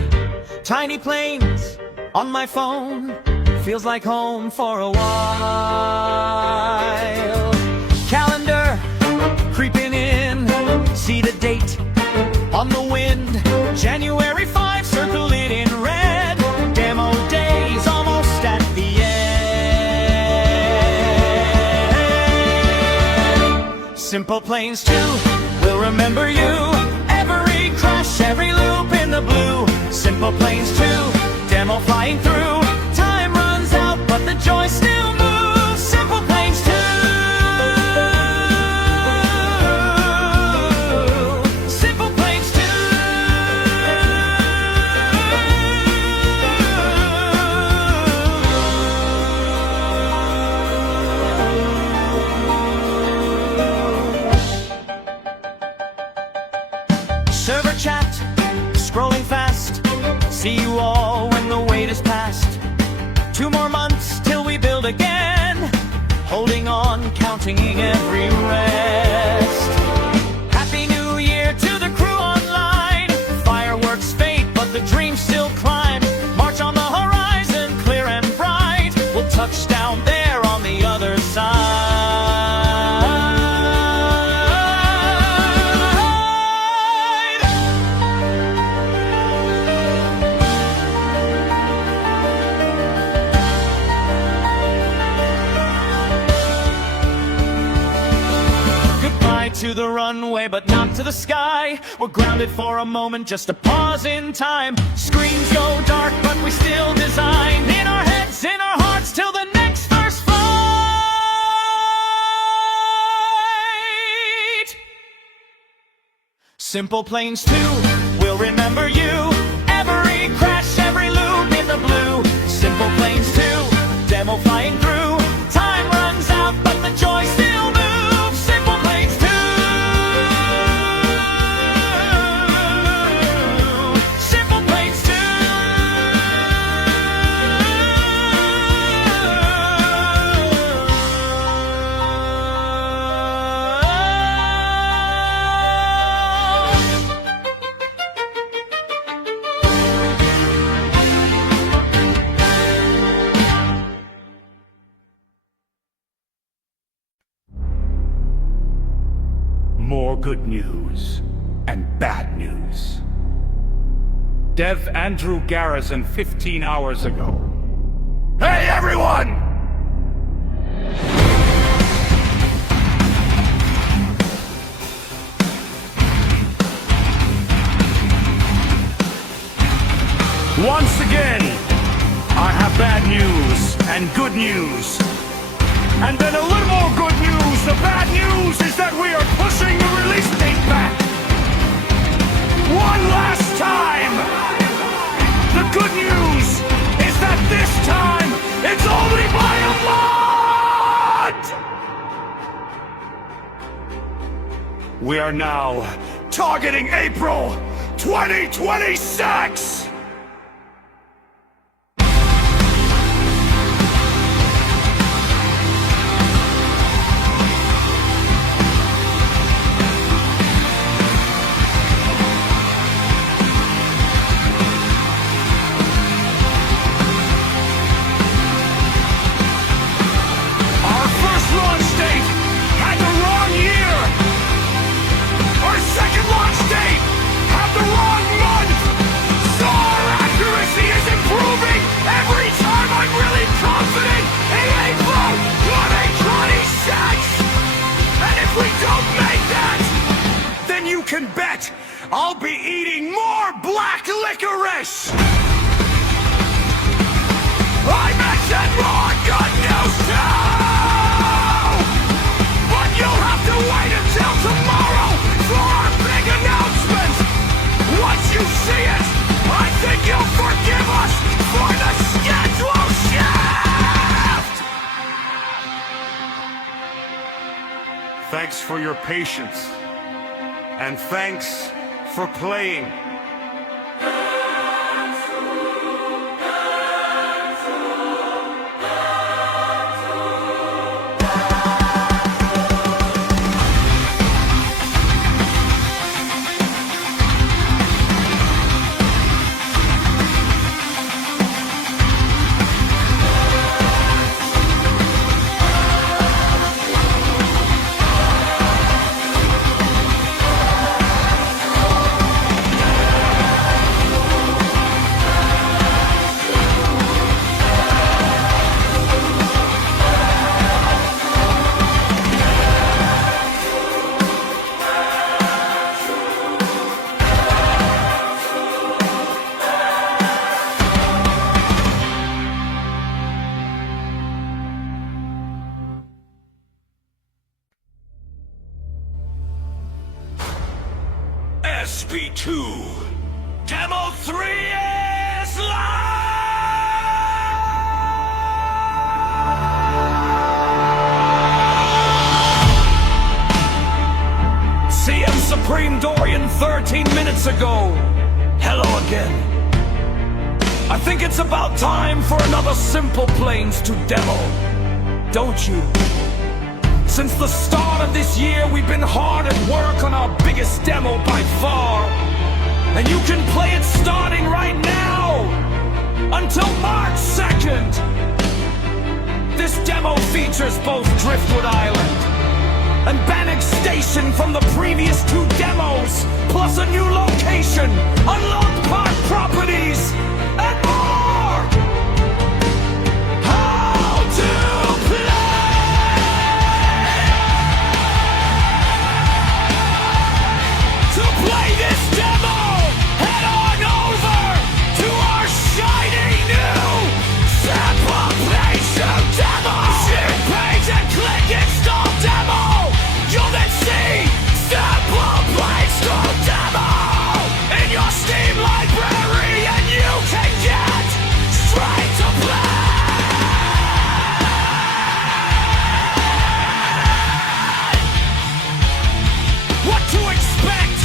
tiny planes on my phone, feels like home for a while. Calendar creeping in, see the date on the wind, January 5, circle it in red, demo days almost at the end. SimplePlanes 2 will remember you, every crash, every loop in the blue. SimplePlanes 2, demo flying through. Time runs out, but the joy still moves. SimplePlanes 2. SimplePlanes 2. Server chat, scrolling fast. See you all when the wait is past. 2 more months till we build again. Holding on, counting every rest. Happy New Year to the crew online. Fireworks fade, but the dream still climb. March on the horizon, clear and bright. We'll touch down there on the other side. To the runway, but not to the sky. We're grounded for a moment, just a pause in time. Screens go dark, but we still design. In our heads, in our hearts, till the next first flight. SimplePlanes 2 will remember you. Every crash, every loop in the blue. SimplePlanes 2, demo news and bad news. Dev Andrew Garrison 15 hours ago. Hey everyone! Once again, I have bad news and good news. And then a little more good news. The bad news is that we are pushing the release date back. One last time. The good news is that this time, it's only by a month! We are now targeting April 2026! Can bet I'll be eating more black licorice! I mentioned more good news too! But you'll have to wait until tomorrow for our big announcement! Once you see it, I think you'll forgive us for the schedule shift! Thanks for your patience. And thanks for playing. SP2 Demo 3 is live! CM Supreme Dorian 13 minutes ago. Hello again. I think it's about time for another SimplePlanes to demo. Don't you? Since the start of this year, we've been hard at work on our biggest demo by far. And you can play it starting right now, until March 2nd. This demo features both Driftwood Island and Bannock Station from the previous 2 demos, plus a new location, unlocked park properties, and more! How to play! To play this demo, head on over to our shiny new SimplePlanes demo! Share page and click install demo! You'll then see SimplePlanes demo in your Steam library, and you can get straight to play! What to expect?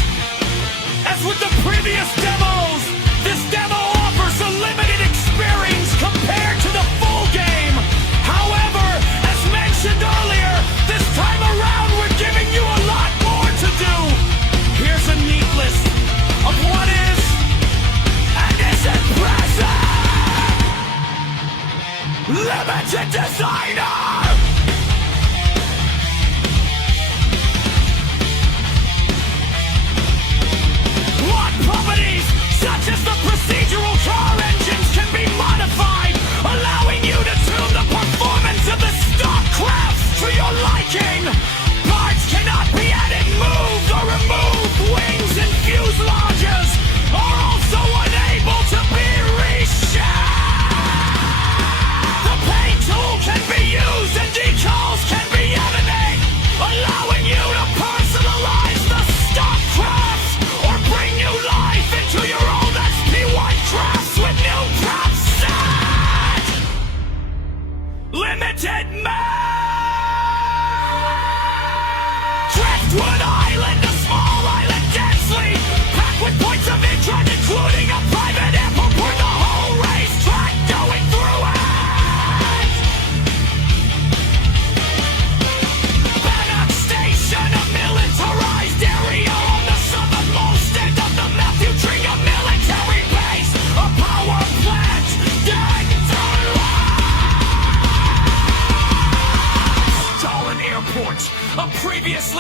As with the previous demos, this demo offers a limited experience compared to the full game. However, as mentioned earlier, this time around we're giving you a lot more to do. Here's a neat list of what is and isn't present. Limited designer!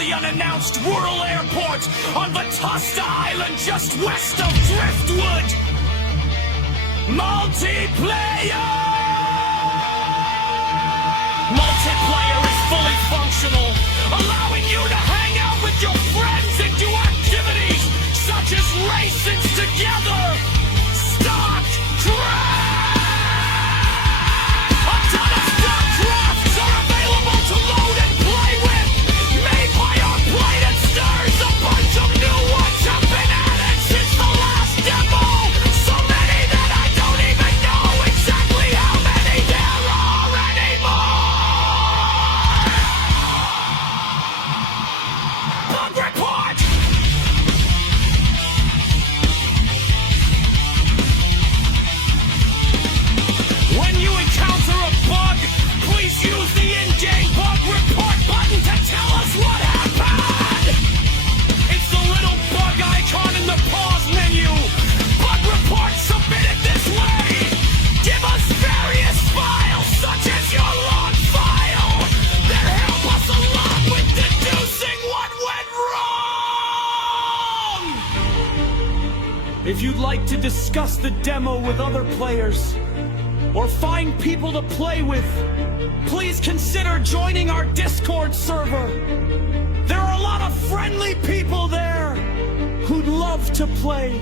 the unannounced rural airport on Vatusta Island just west of Driftwood. Multiplayer! Multiplayer is fully functional, allowing you to hang out with your friends and do activities such as races together, stock craft! A ton of stock crafts are available to load and play with, made by our plated stars. A bunch of new ones have been added since the last demo, so many that I don't even know exactly how many there are anymore! Bug report! When you encounter a bug, please use the in-game bug report button to tell us what happened! It's the little bug icon in the pause menu. Bug report submitted this way. Give us various files, such as your log file, that help us a lot with deducing what went wrong! If you'd like to discuss the demo with other players, or find people to play with, please consider joining our Discord server. There are a lot of friendly people there who'd love to play.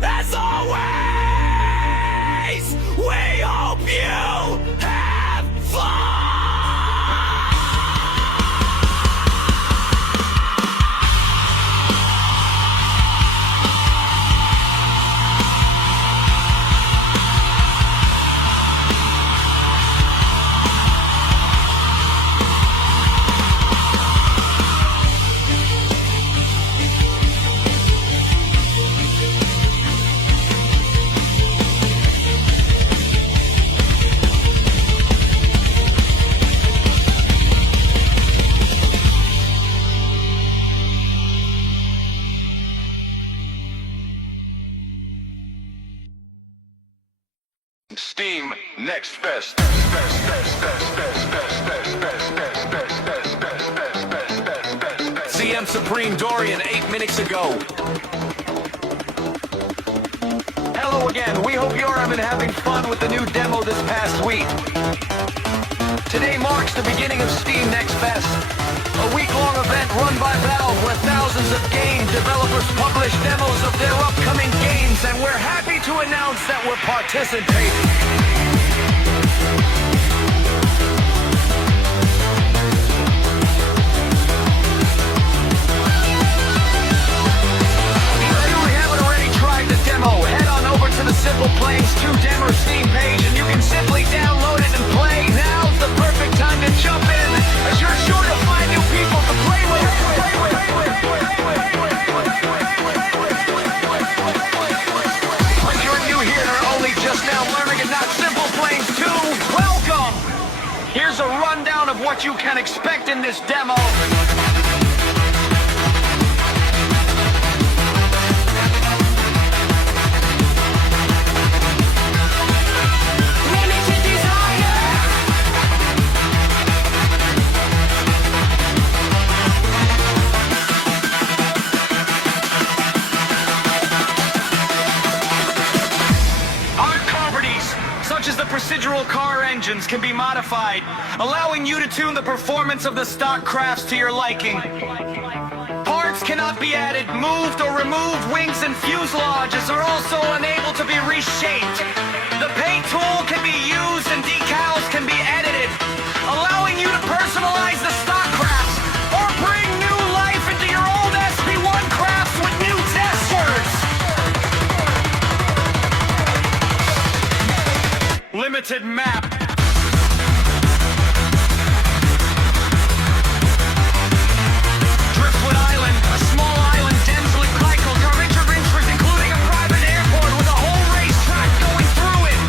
As always, we hope you have fun! Steam Next Best. CM Supreme Dorian 8 minutes ago. Hello again. We hope you're having fun with the new demo this past week. Today marks the beginning of Steam Next Best, a week-long event run by Valve where thousands of game developers publish demos of their upcoming games, and we're happy to announce that we're participating. If you haven't already tried the demo, head on over to the SimplePlanes 2 demo Steam page and you can simply download it and play. Now's the perfect time to jump in, as you're sure to find new people to play with. If you're new here or only just now learning and not SimplePlanes 2, welcome! Here's a rundown of what you can expect in this demo. Limited desire. Art properties, such as the procedural car engines, can be modified, allowing you to tune the performance of the stock crafts to your liking. Parts cannot be added, moved, or removed. Wings and fuselages are also unable to be reshaped. The paint tool can be used and decals can be edited, allowing you to personalize the stock crafts or bring new life into your old SP1 crafts with new textures. Limited map. Driftwood Island, a small island densely cycled, or rich adventures including a private airport with a whole racetrack going through it.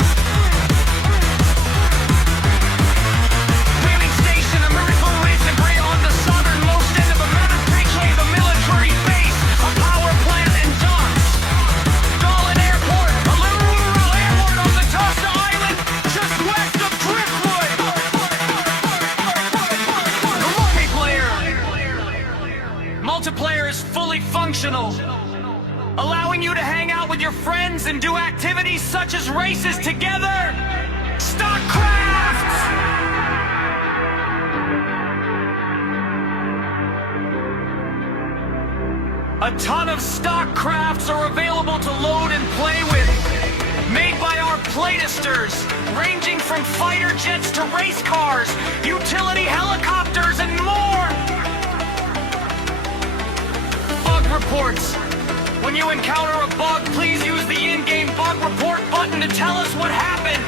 Whaling station, a miracle race debris on the southernmost end of a Mediterranean, the military base, a power plant and docks. Darlin Airport, a little rural airport on the Tosta Island, just west of allowing you to hang out with your friends and do activities such as races together. StockCraft! A ton of stock crafts are available to load and play with, made by our platisters, ranging from fighter jets to race cars, utility helicopters, and more. Bug reports. When you encounter a bug, please use the in-game bug report button to tell us what happened.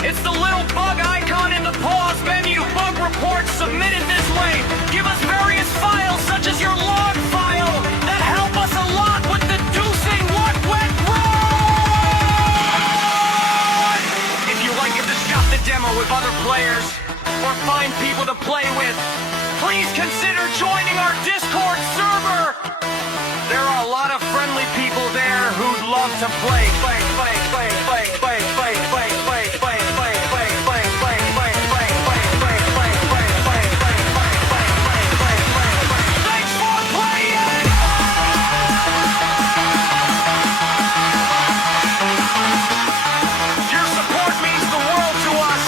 It's the little bug icon in the pause menu. Bug reports submitted this way. Give us various files such as your log file that help us a lot with deducing what went wrong. If you like it to shop the demo with other players or find people to play with, please consider joining our Discord server. There are a lot of friendly people there who'd love to play. Thanks for playing! Your support means the world to us.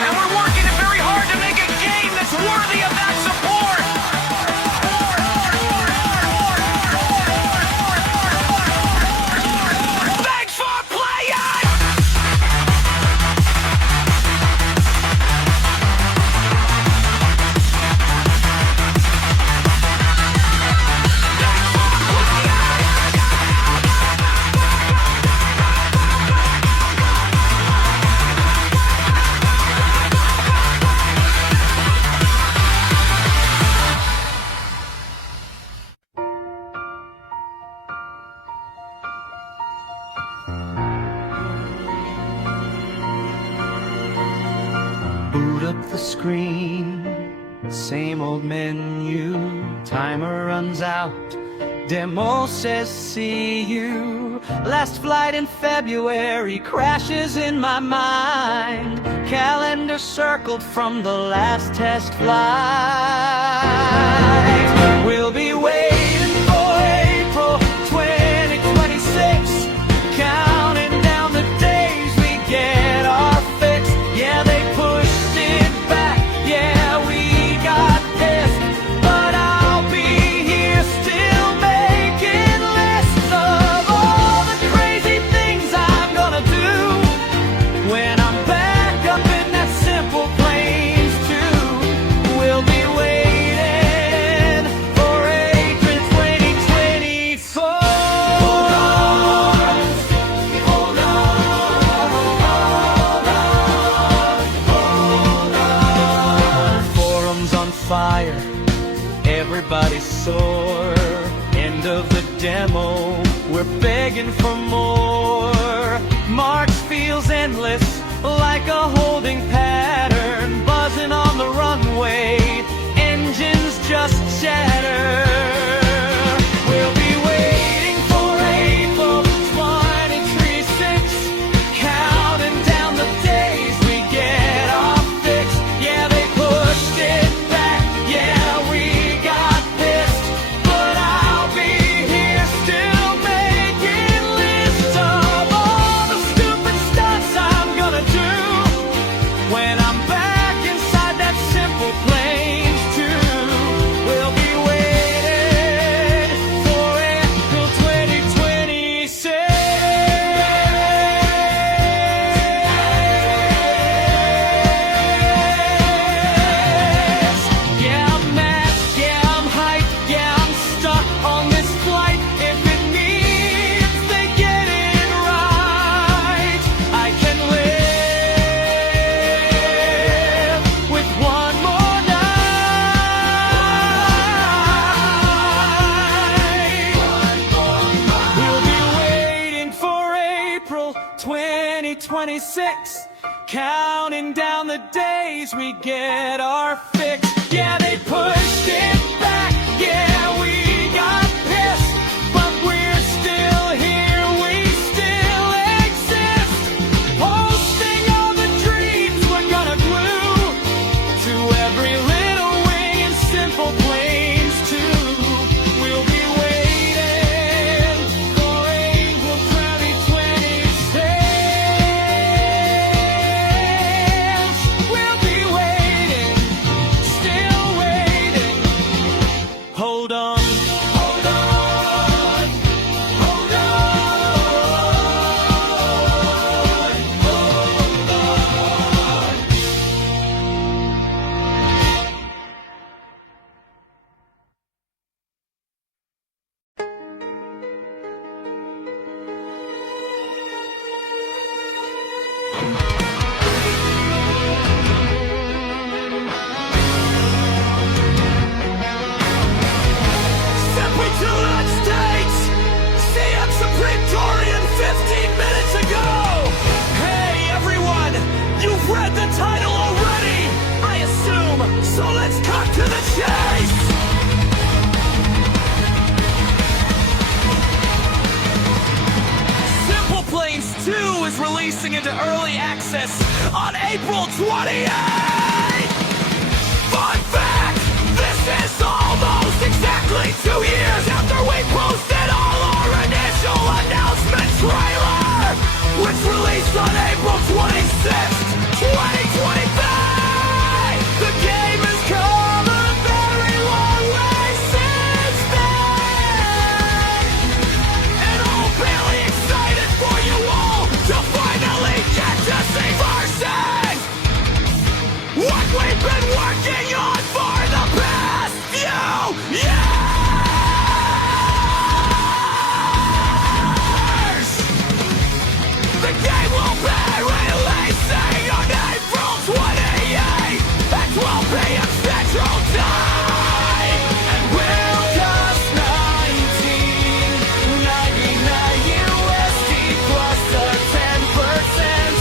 And we're working very hard to make a game that's worthy of that support. Thanks for playing! Boot up the screen, same old menu, timer runs out, demo says see you. Last flight in February crashes in my mind, calendar circled from the last test flight. We'll be waiting for April 2026, counting down the days we get our fix. Yeah, they pushed it back, yeah, we got pissed, but I'll be here still making lists of all the crazy things I'm gonna do when I'm back up in that SimplePlanes 2. We'll be waiting for April 2024. Hold on, hold on. Forums on fire, everybody's sore. End of the demo, we're begging for more. March feels endless, like a holding pattern, buzzing on the runway, engines just chatter. We'll be waiting for April 2026, counting down the days we get our fix. Yeah, they pushed it back, yeah, we got pissed, but I'll be here still making lists of all the stupid stunts I'm gonna do when I'm back inside that SimplePlanes 2. We'll be waiting for April 2026. Yeah, I'm mad, yeah, I'm hyped, yeah, I'm stuck on this flight. If it means they get it right, I can live with one more night. We'll be waiting for April 2026, counting down the days we get our fix. Yeah, they pushed it back, yeah, we got pissed, but we're still here, we still exist. Posting all the dreams we're gonna glue to every little wing in SimplePlanes 2. We'll be waiting is releasing into early access on April 28th! Fun fact! This is almost exactly 2 years after we posted all our initial announcement trailer, which released on April 26th, 2023! The game has come a very long way since then, and I'm really excited for you all to finally get to see versus what we've been working on for the past few years! The game will be releasing on April 28th at 12 p.m. Central Time, and will cost $19.99 USD plus a 10%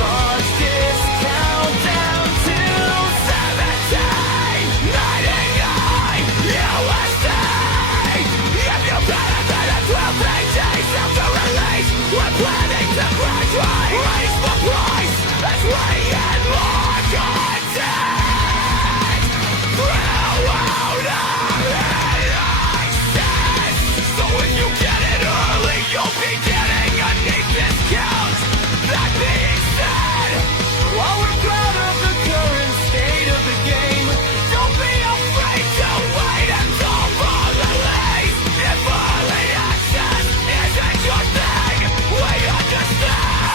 launch discount down to $17.99 USD. If you benefited 12 days after release, we're planning to gradually raise the price as we add more content throughout our access. So when you get it early, you'll be getting a neat discount. That being said, while we're proud of the current state of the game, don't be afraid to wait until full release. If early access isn't your thing, we understand.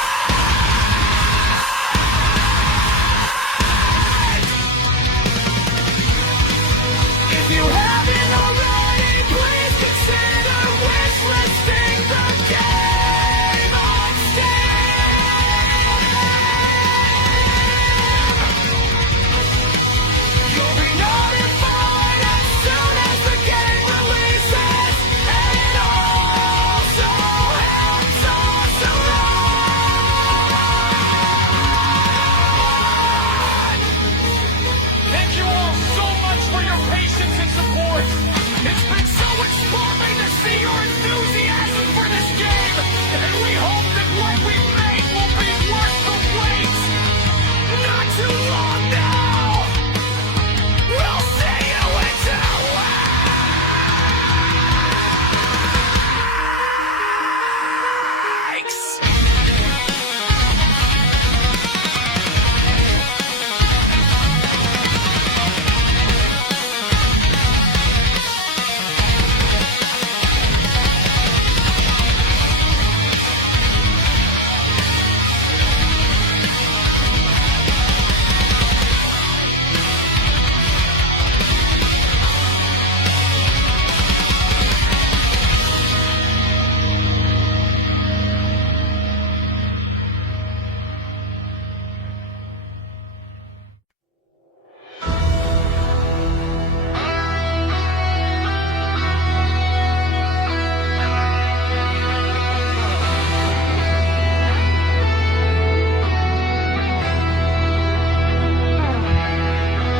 If you haven't already, please consider wishlisting the game on Steam. You'll be notified as soon as the game releases, and it also helps us a lot. Thank you all so much for your patience and support. It's been so inspiring to see your enthusiasm for this game, and we hope that what we made will be worth the wait. Not too long now. We'll see you in 2 weeks.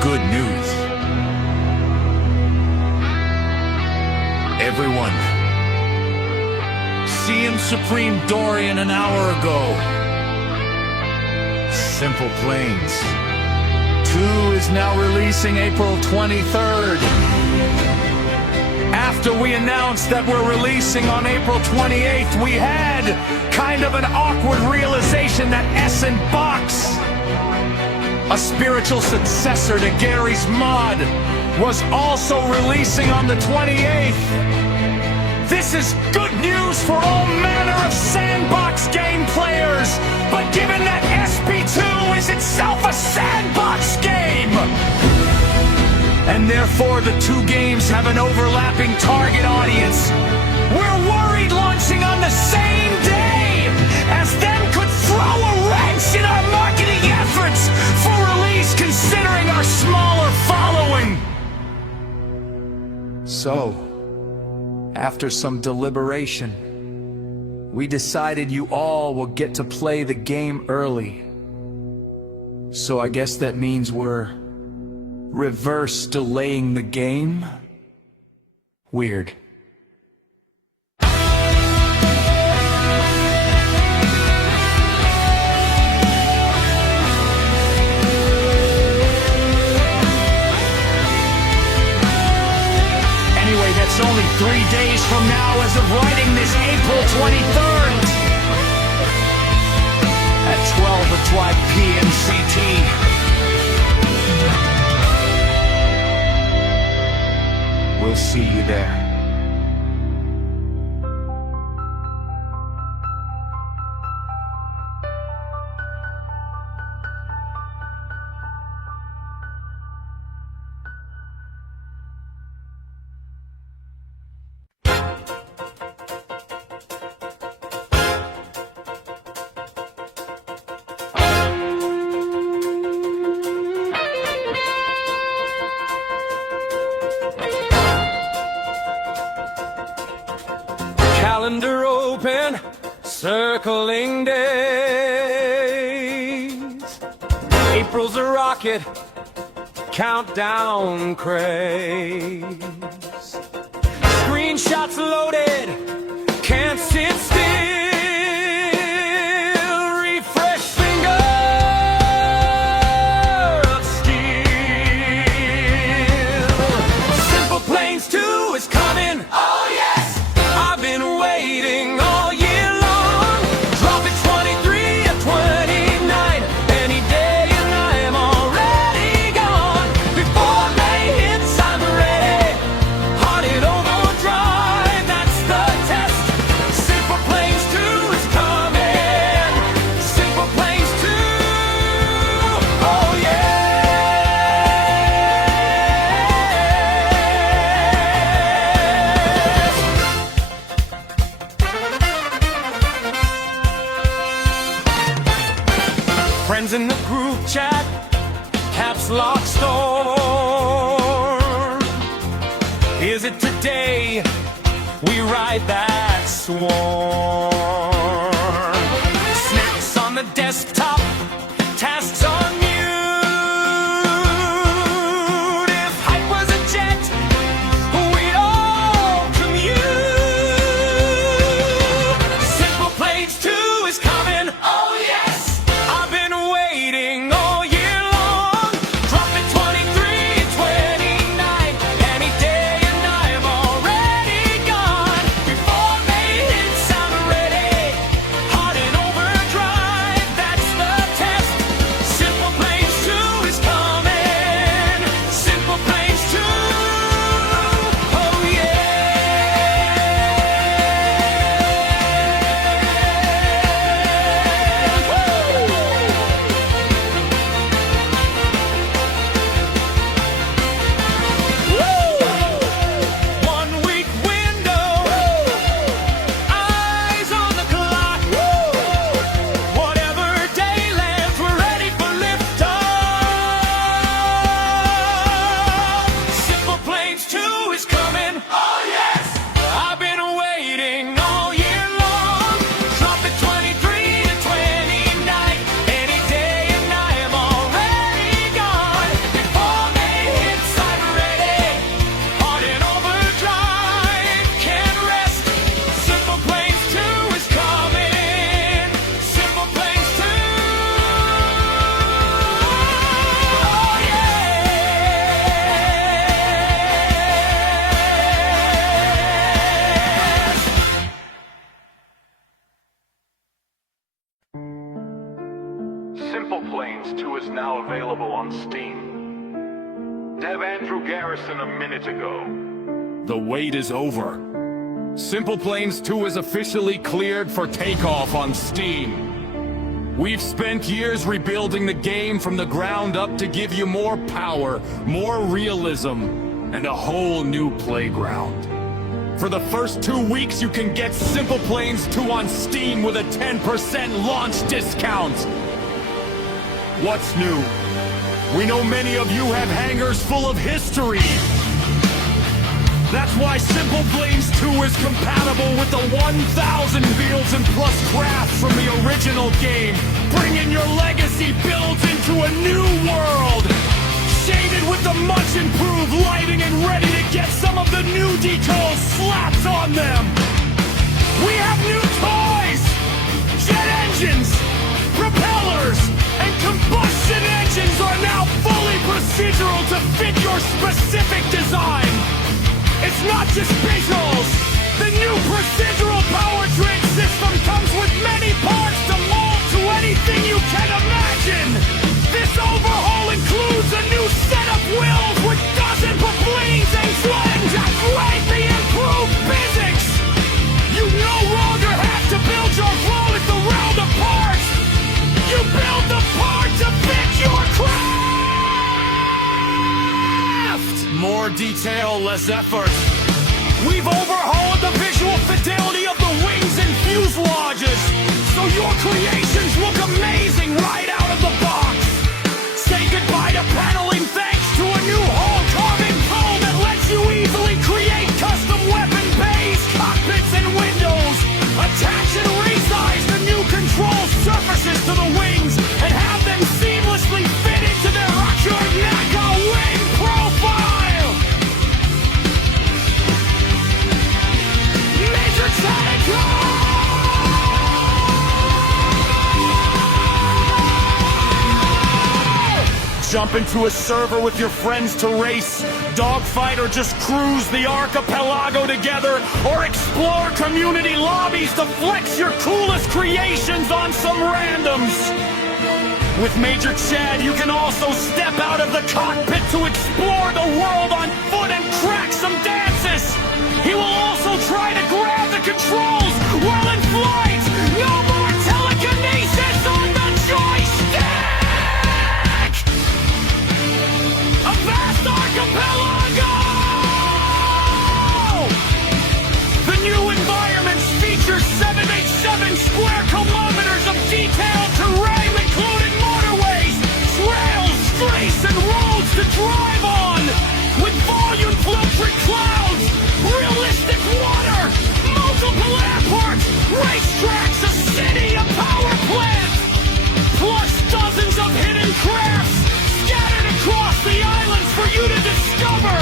Good news. Everyone, seeing Supreme Dorian an hour ago. SimplePlanes 2 is now releasing April 23rd. After we announced that we're releasing on April 28th, we had kind of an awkward realization that Essen Box, a spiritual successor to Gary's Mod, was also releasing on the 28th. This is good news for all manner of sandbox game players, but given that SP2 is itself a sandbox game, and therefore the two games have an overlapping target audience, we're worried launching on the same day as them could throw a wrench in our marketing efforts for release, considering our smaller following. So, after some deliberation, we decided you all will get to play the game early. So I guess that means we're reverse delaying the game? Weird. 3 days from now, as of writing this, April 23rd, at 12:05 p.m. CT. We'll see you there. Calendar open, circling days. April's a rocket, countdown craze. Screenshots loaded, can't sit still. Refresh finger of steel. SimplePlanes 2 is coming. Oh yes! I've been waiting all year long. Drop it 23 or 29, any day and I am already gone. Before May hits, I'm ready. Heart in overdrive, that's the test. SimplePlanes 2 is coming. SimplePlanes 2, oh yeah. Friends in the group chat, caps lock storm. Is it today we ride that swarm? Snacks on the desktop, tasks on mute. If hype was a jet, we'd all commute. SimplePlanes 2 is coming. Oh yes! I've been waiting all year long. Drop it 23 and 29, any day and I am already gone. Before May hits, I'm ready. Heart in overdrive, that's the test. SimplePlanes 2 is coming. SimplePlanes 2, oh yeah! 1 week window, eyes on the clock. Whatever day lands, we're ready for liftoff. SimplePlanes 2 is coming. Oh yes! I've been waiting all year long. Drop it 23 to 29, any day and I am already gone. Before May hits, I'm ready. Heart in overdrive, can't rest. SimplePlanes 2 is coming. SimplePlanes 2, oh yeah! SimplePlanes 2 is now available on Steam. Dev Andrew Garrison a minute ago. The wait is over. SimplePlanes 2 is officially cleared for takeoff on Steam. We've spent years rebuilding the game from the ground up to give you more power, more realism, and a whole new playground. For the first 2 weeks, you can get SimplePlanes 2 on Steam with a 10% launch discount. What's new? We know many of you have hangars full of history. That's why SimplePlanes 2 is compatible with the 1,000 fields and plus crafts from the original game, bringing your legacy builds into a new world. Shaded with the much improved lighting and ready to get some of the new decals slapped on them. We have new toys, jet engines, propellers, and combustion engines are now fully procedural to fit your specific design. It's not just visuals. The new procedural powertrain system comes with many parts to mold to anything you can imagine. This overhaul includes a new set of wheels with dozen planes and slings and greatly improved physics. You no longer have to build your float at the round of parts. You build the part to fit your craft. More detail, less effort. We've overhauled the visual fidelity of the wings and fuselages, so your creations look amazing right out of the box. Say goodbye to paneling thanks to a new hull carving tool that lets you easily create custom weapon bays, cockpits, and windows. Attach and resize the new control surfaces to the wings and have them seamlessly fit into their Rockshore NACA wing profile. Major Technical! Jump into a server with your friends to race, dogfight, or just cruise the archipelago together, or explore community lobbies to flex your coolest creations on some randoms. With Major Chad, you can also step out of the cockpit to explore the world on foot and crack some dances. He will also try to grab the controls while in flight. No more telekinesis on the joystick! A vast archipelago! The new environments feature 787 square kilometers of detailed terrain, including motorways, trails, streets, and roads to drive on. With volume-filtered clouds, realistic water, multiple airports, racetracks, a city, a power plant, plus dozens of hidden crafts scattered across the islands for you to discover.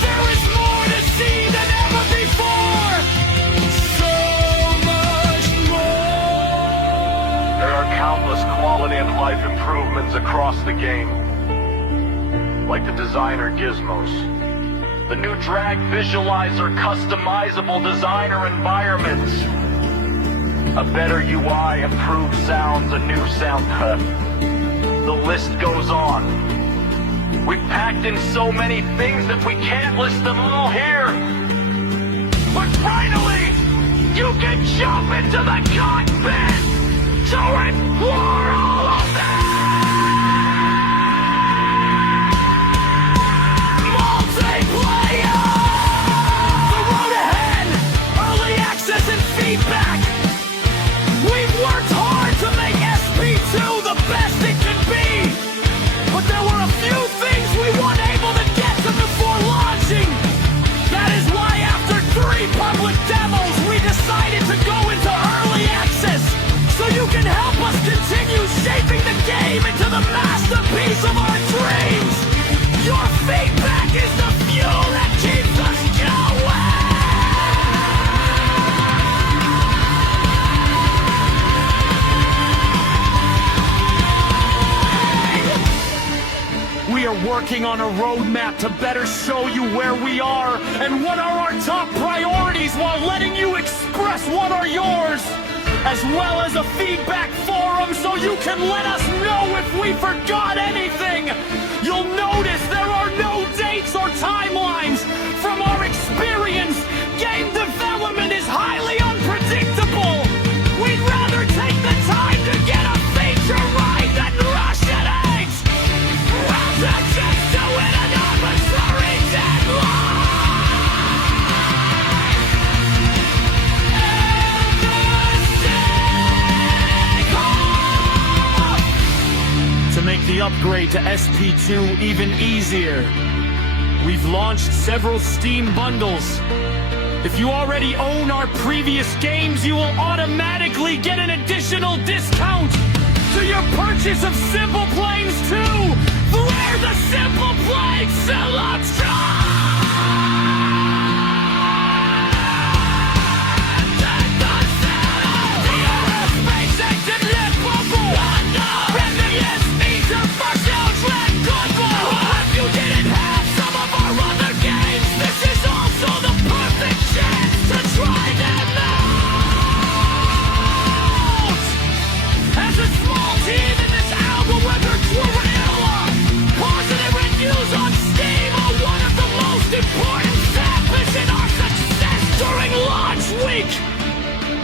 There is more to see than ever before. So much more. There are countless quality and life improvements across the game. Like the designer gizmos. The new drag visualizer customizable designer environments. A better UI, improved sounds, a new sound cut. The list goes on. We've packed in so many things that we can't list them all here. But finally, you can jump into the cockpit to explore all of them! Multiplayer! The road ahead! Early access and feedback! We've worked hard to make SP2 the best it can be! But there were a few things we weren't able to get to before launching! That is why after 3 public demos, we decided to go into early access, so you can help us continue shaping the game into the masterpiece of our dreams! Your feedback is the fuel that keeps us going! We are working on a roadmap to better show you where we are and what are our top priorities while letting you express what are yours, as well as a feedback forum so you can let us know if we forgot anything. You'll notice there are no dates or timelines. From our experience, game development is highly unpredictable. We'd rather take the time to get a feature right than rush at it. Rather just do it an arbitrary deadline. To make the upgrade to SP2 even easier, we've launched several Steam bundles. If you already own our previous games, you will automatically get an additional discount to your purchase of SimplePlanes 2. Flare the SimplePlanes selection! If you didn't have some of our other games, this is also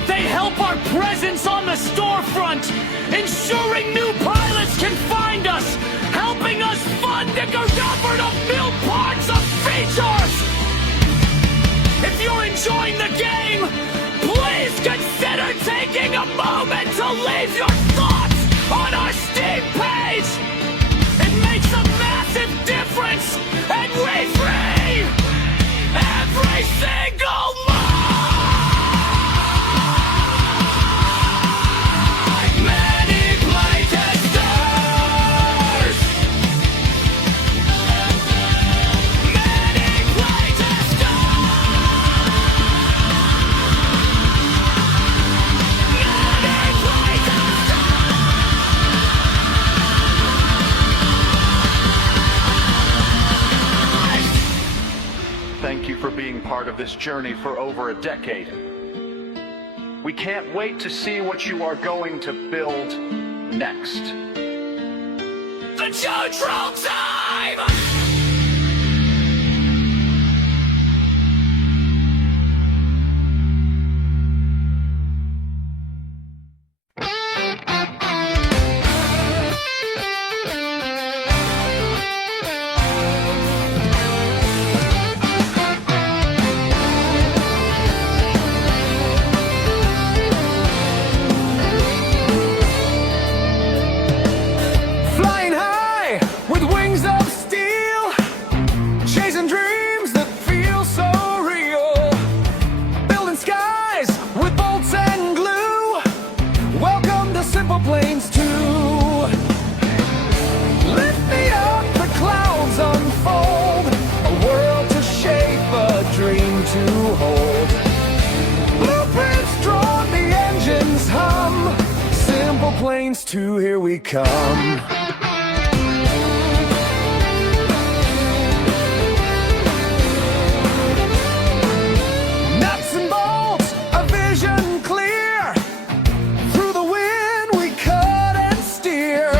They help our presence on the storefront, ensuring new pilots can find us, helping us fund the government build parts of features. If you're enjoying the game, please consider taking a moment to leave your thoughts on our Steam page. It makes a massive difference, and we free every single month. Many playtesters. Many playtesters. Many playtesters. Thank you for being part of this journey for over a decade. We can't wait to see what you are going to build next. The Joe time! Flying high with wings of steel, chasing dreams that feel so real, building skies with bolts and glue. Welcome to SimplePlanes 2. Lift me up, the clouds unfold, a world to shape, a dream to hold. Blueprints drawn, the engines hum. SimplePlanes 2, here we come. Nuts and bolts, a vision clear. Through the wind we cut and steer.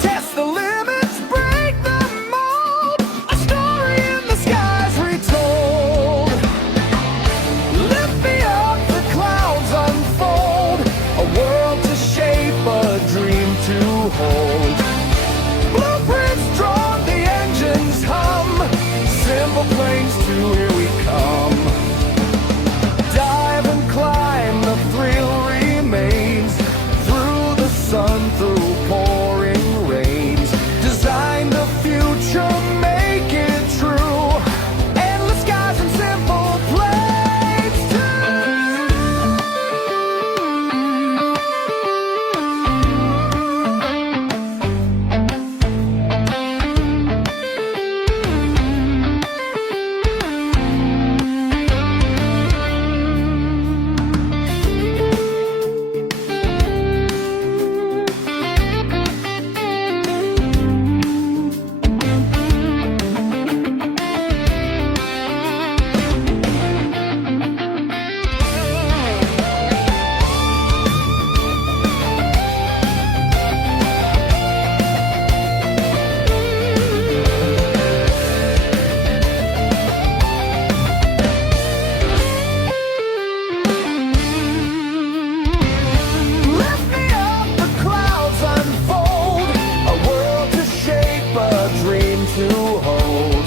Test the limits, break the mold. A story in the skies retold. Lift me up, the clouds unfold, a world to shape, a dream to hold. Blueprints drawn, the engines hum. SimplePlanes 2, here we come. Dive and climb, the thrill remains. Through the sun, through pouring rains. Design the future, make it true. Endless skies and SimplePlanes 2. Lift me up, the clouds unfold, a world to shape, a dream to hold.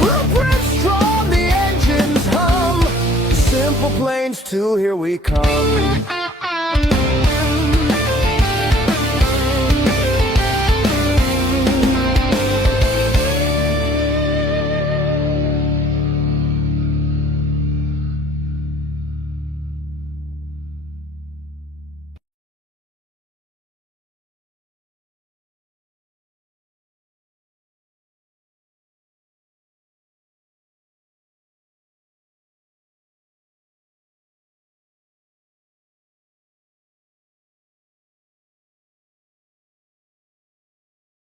Blueprints drawn, the engines hum. SimplePlanes 2, here we come.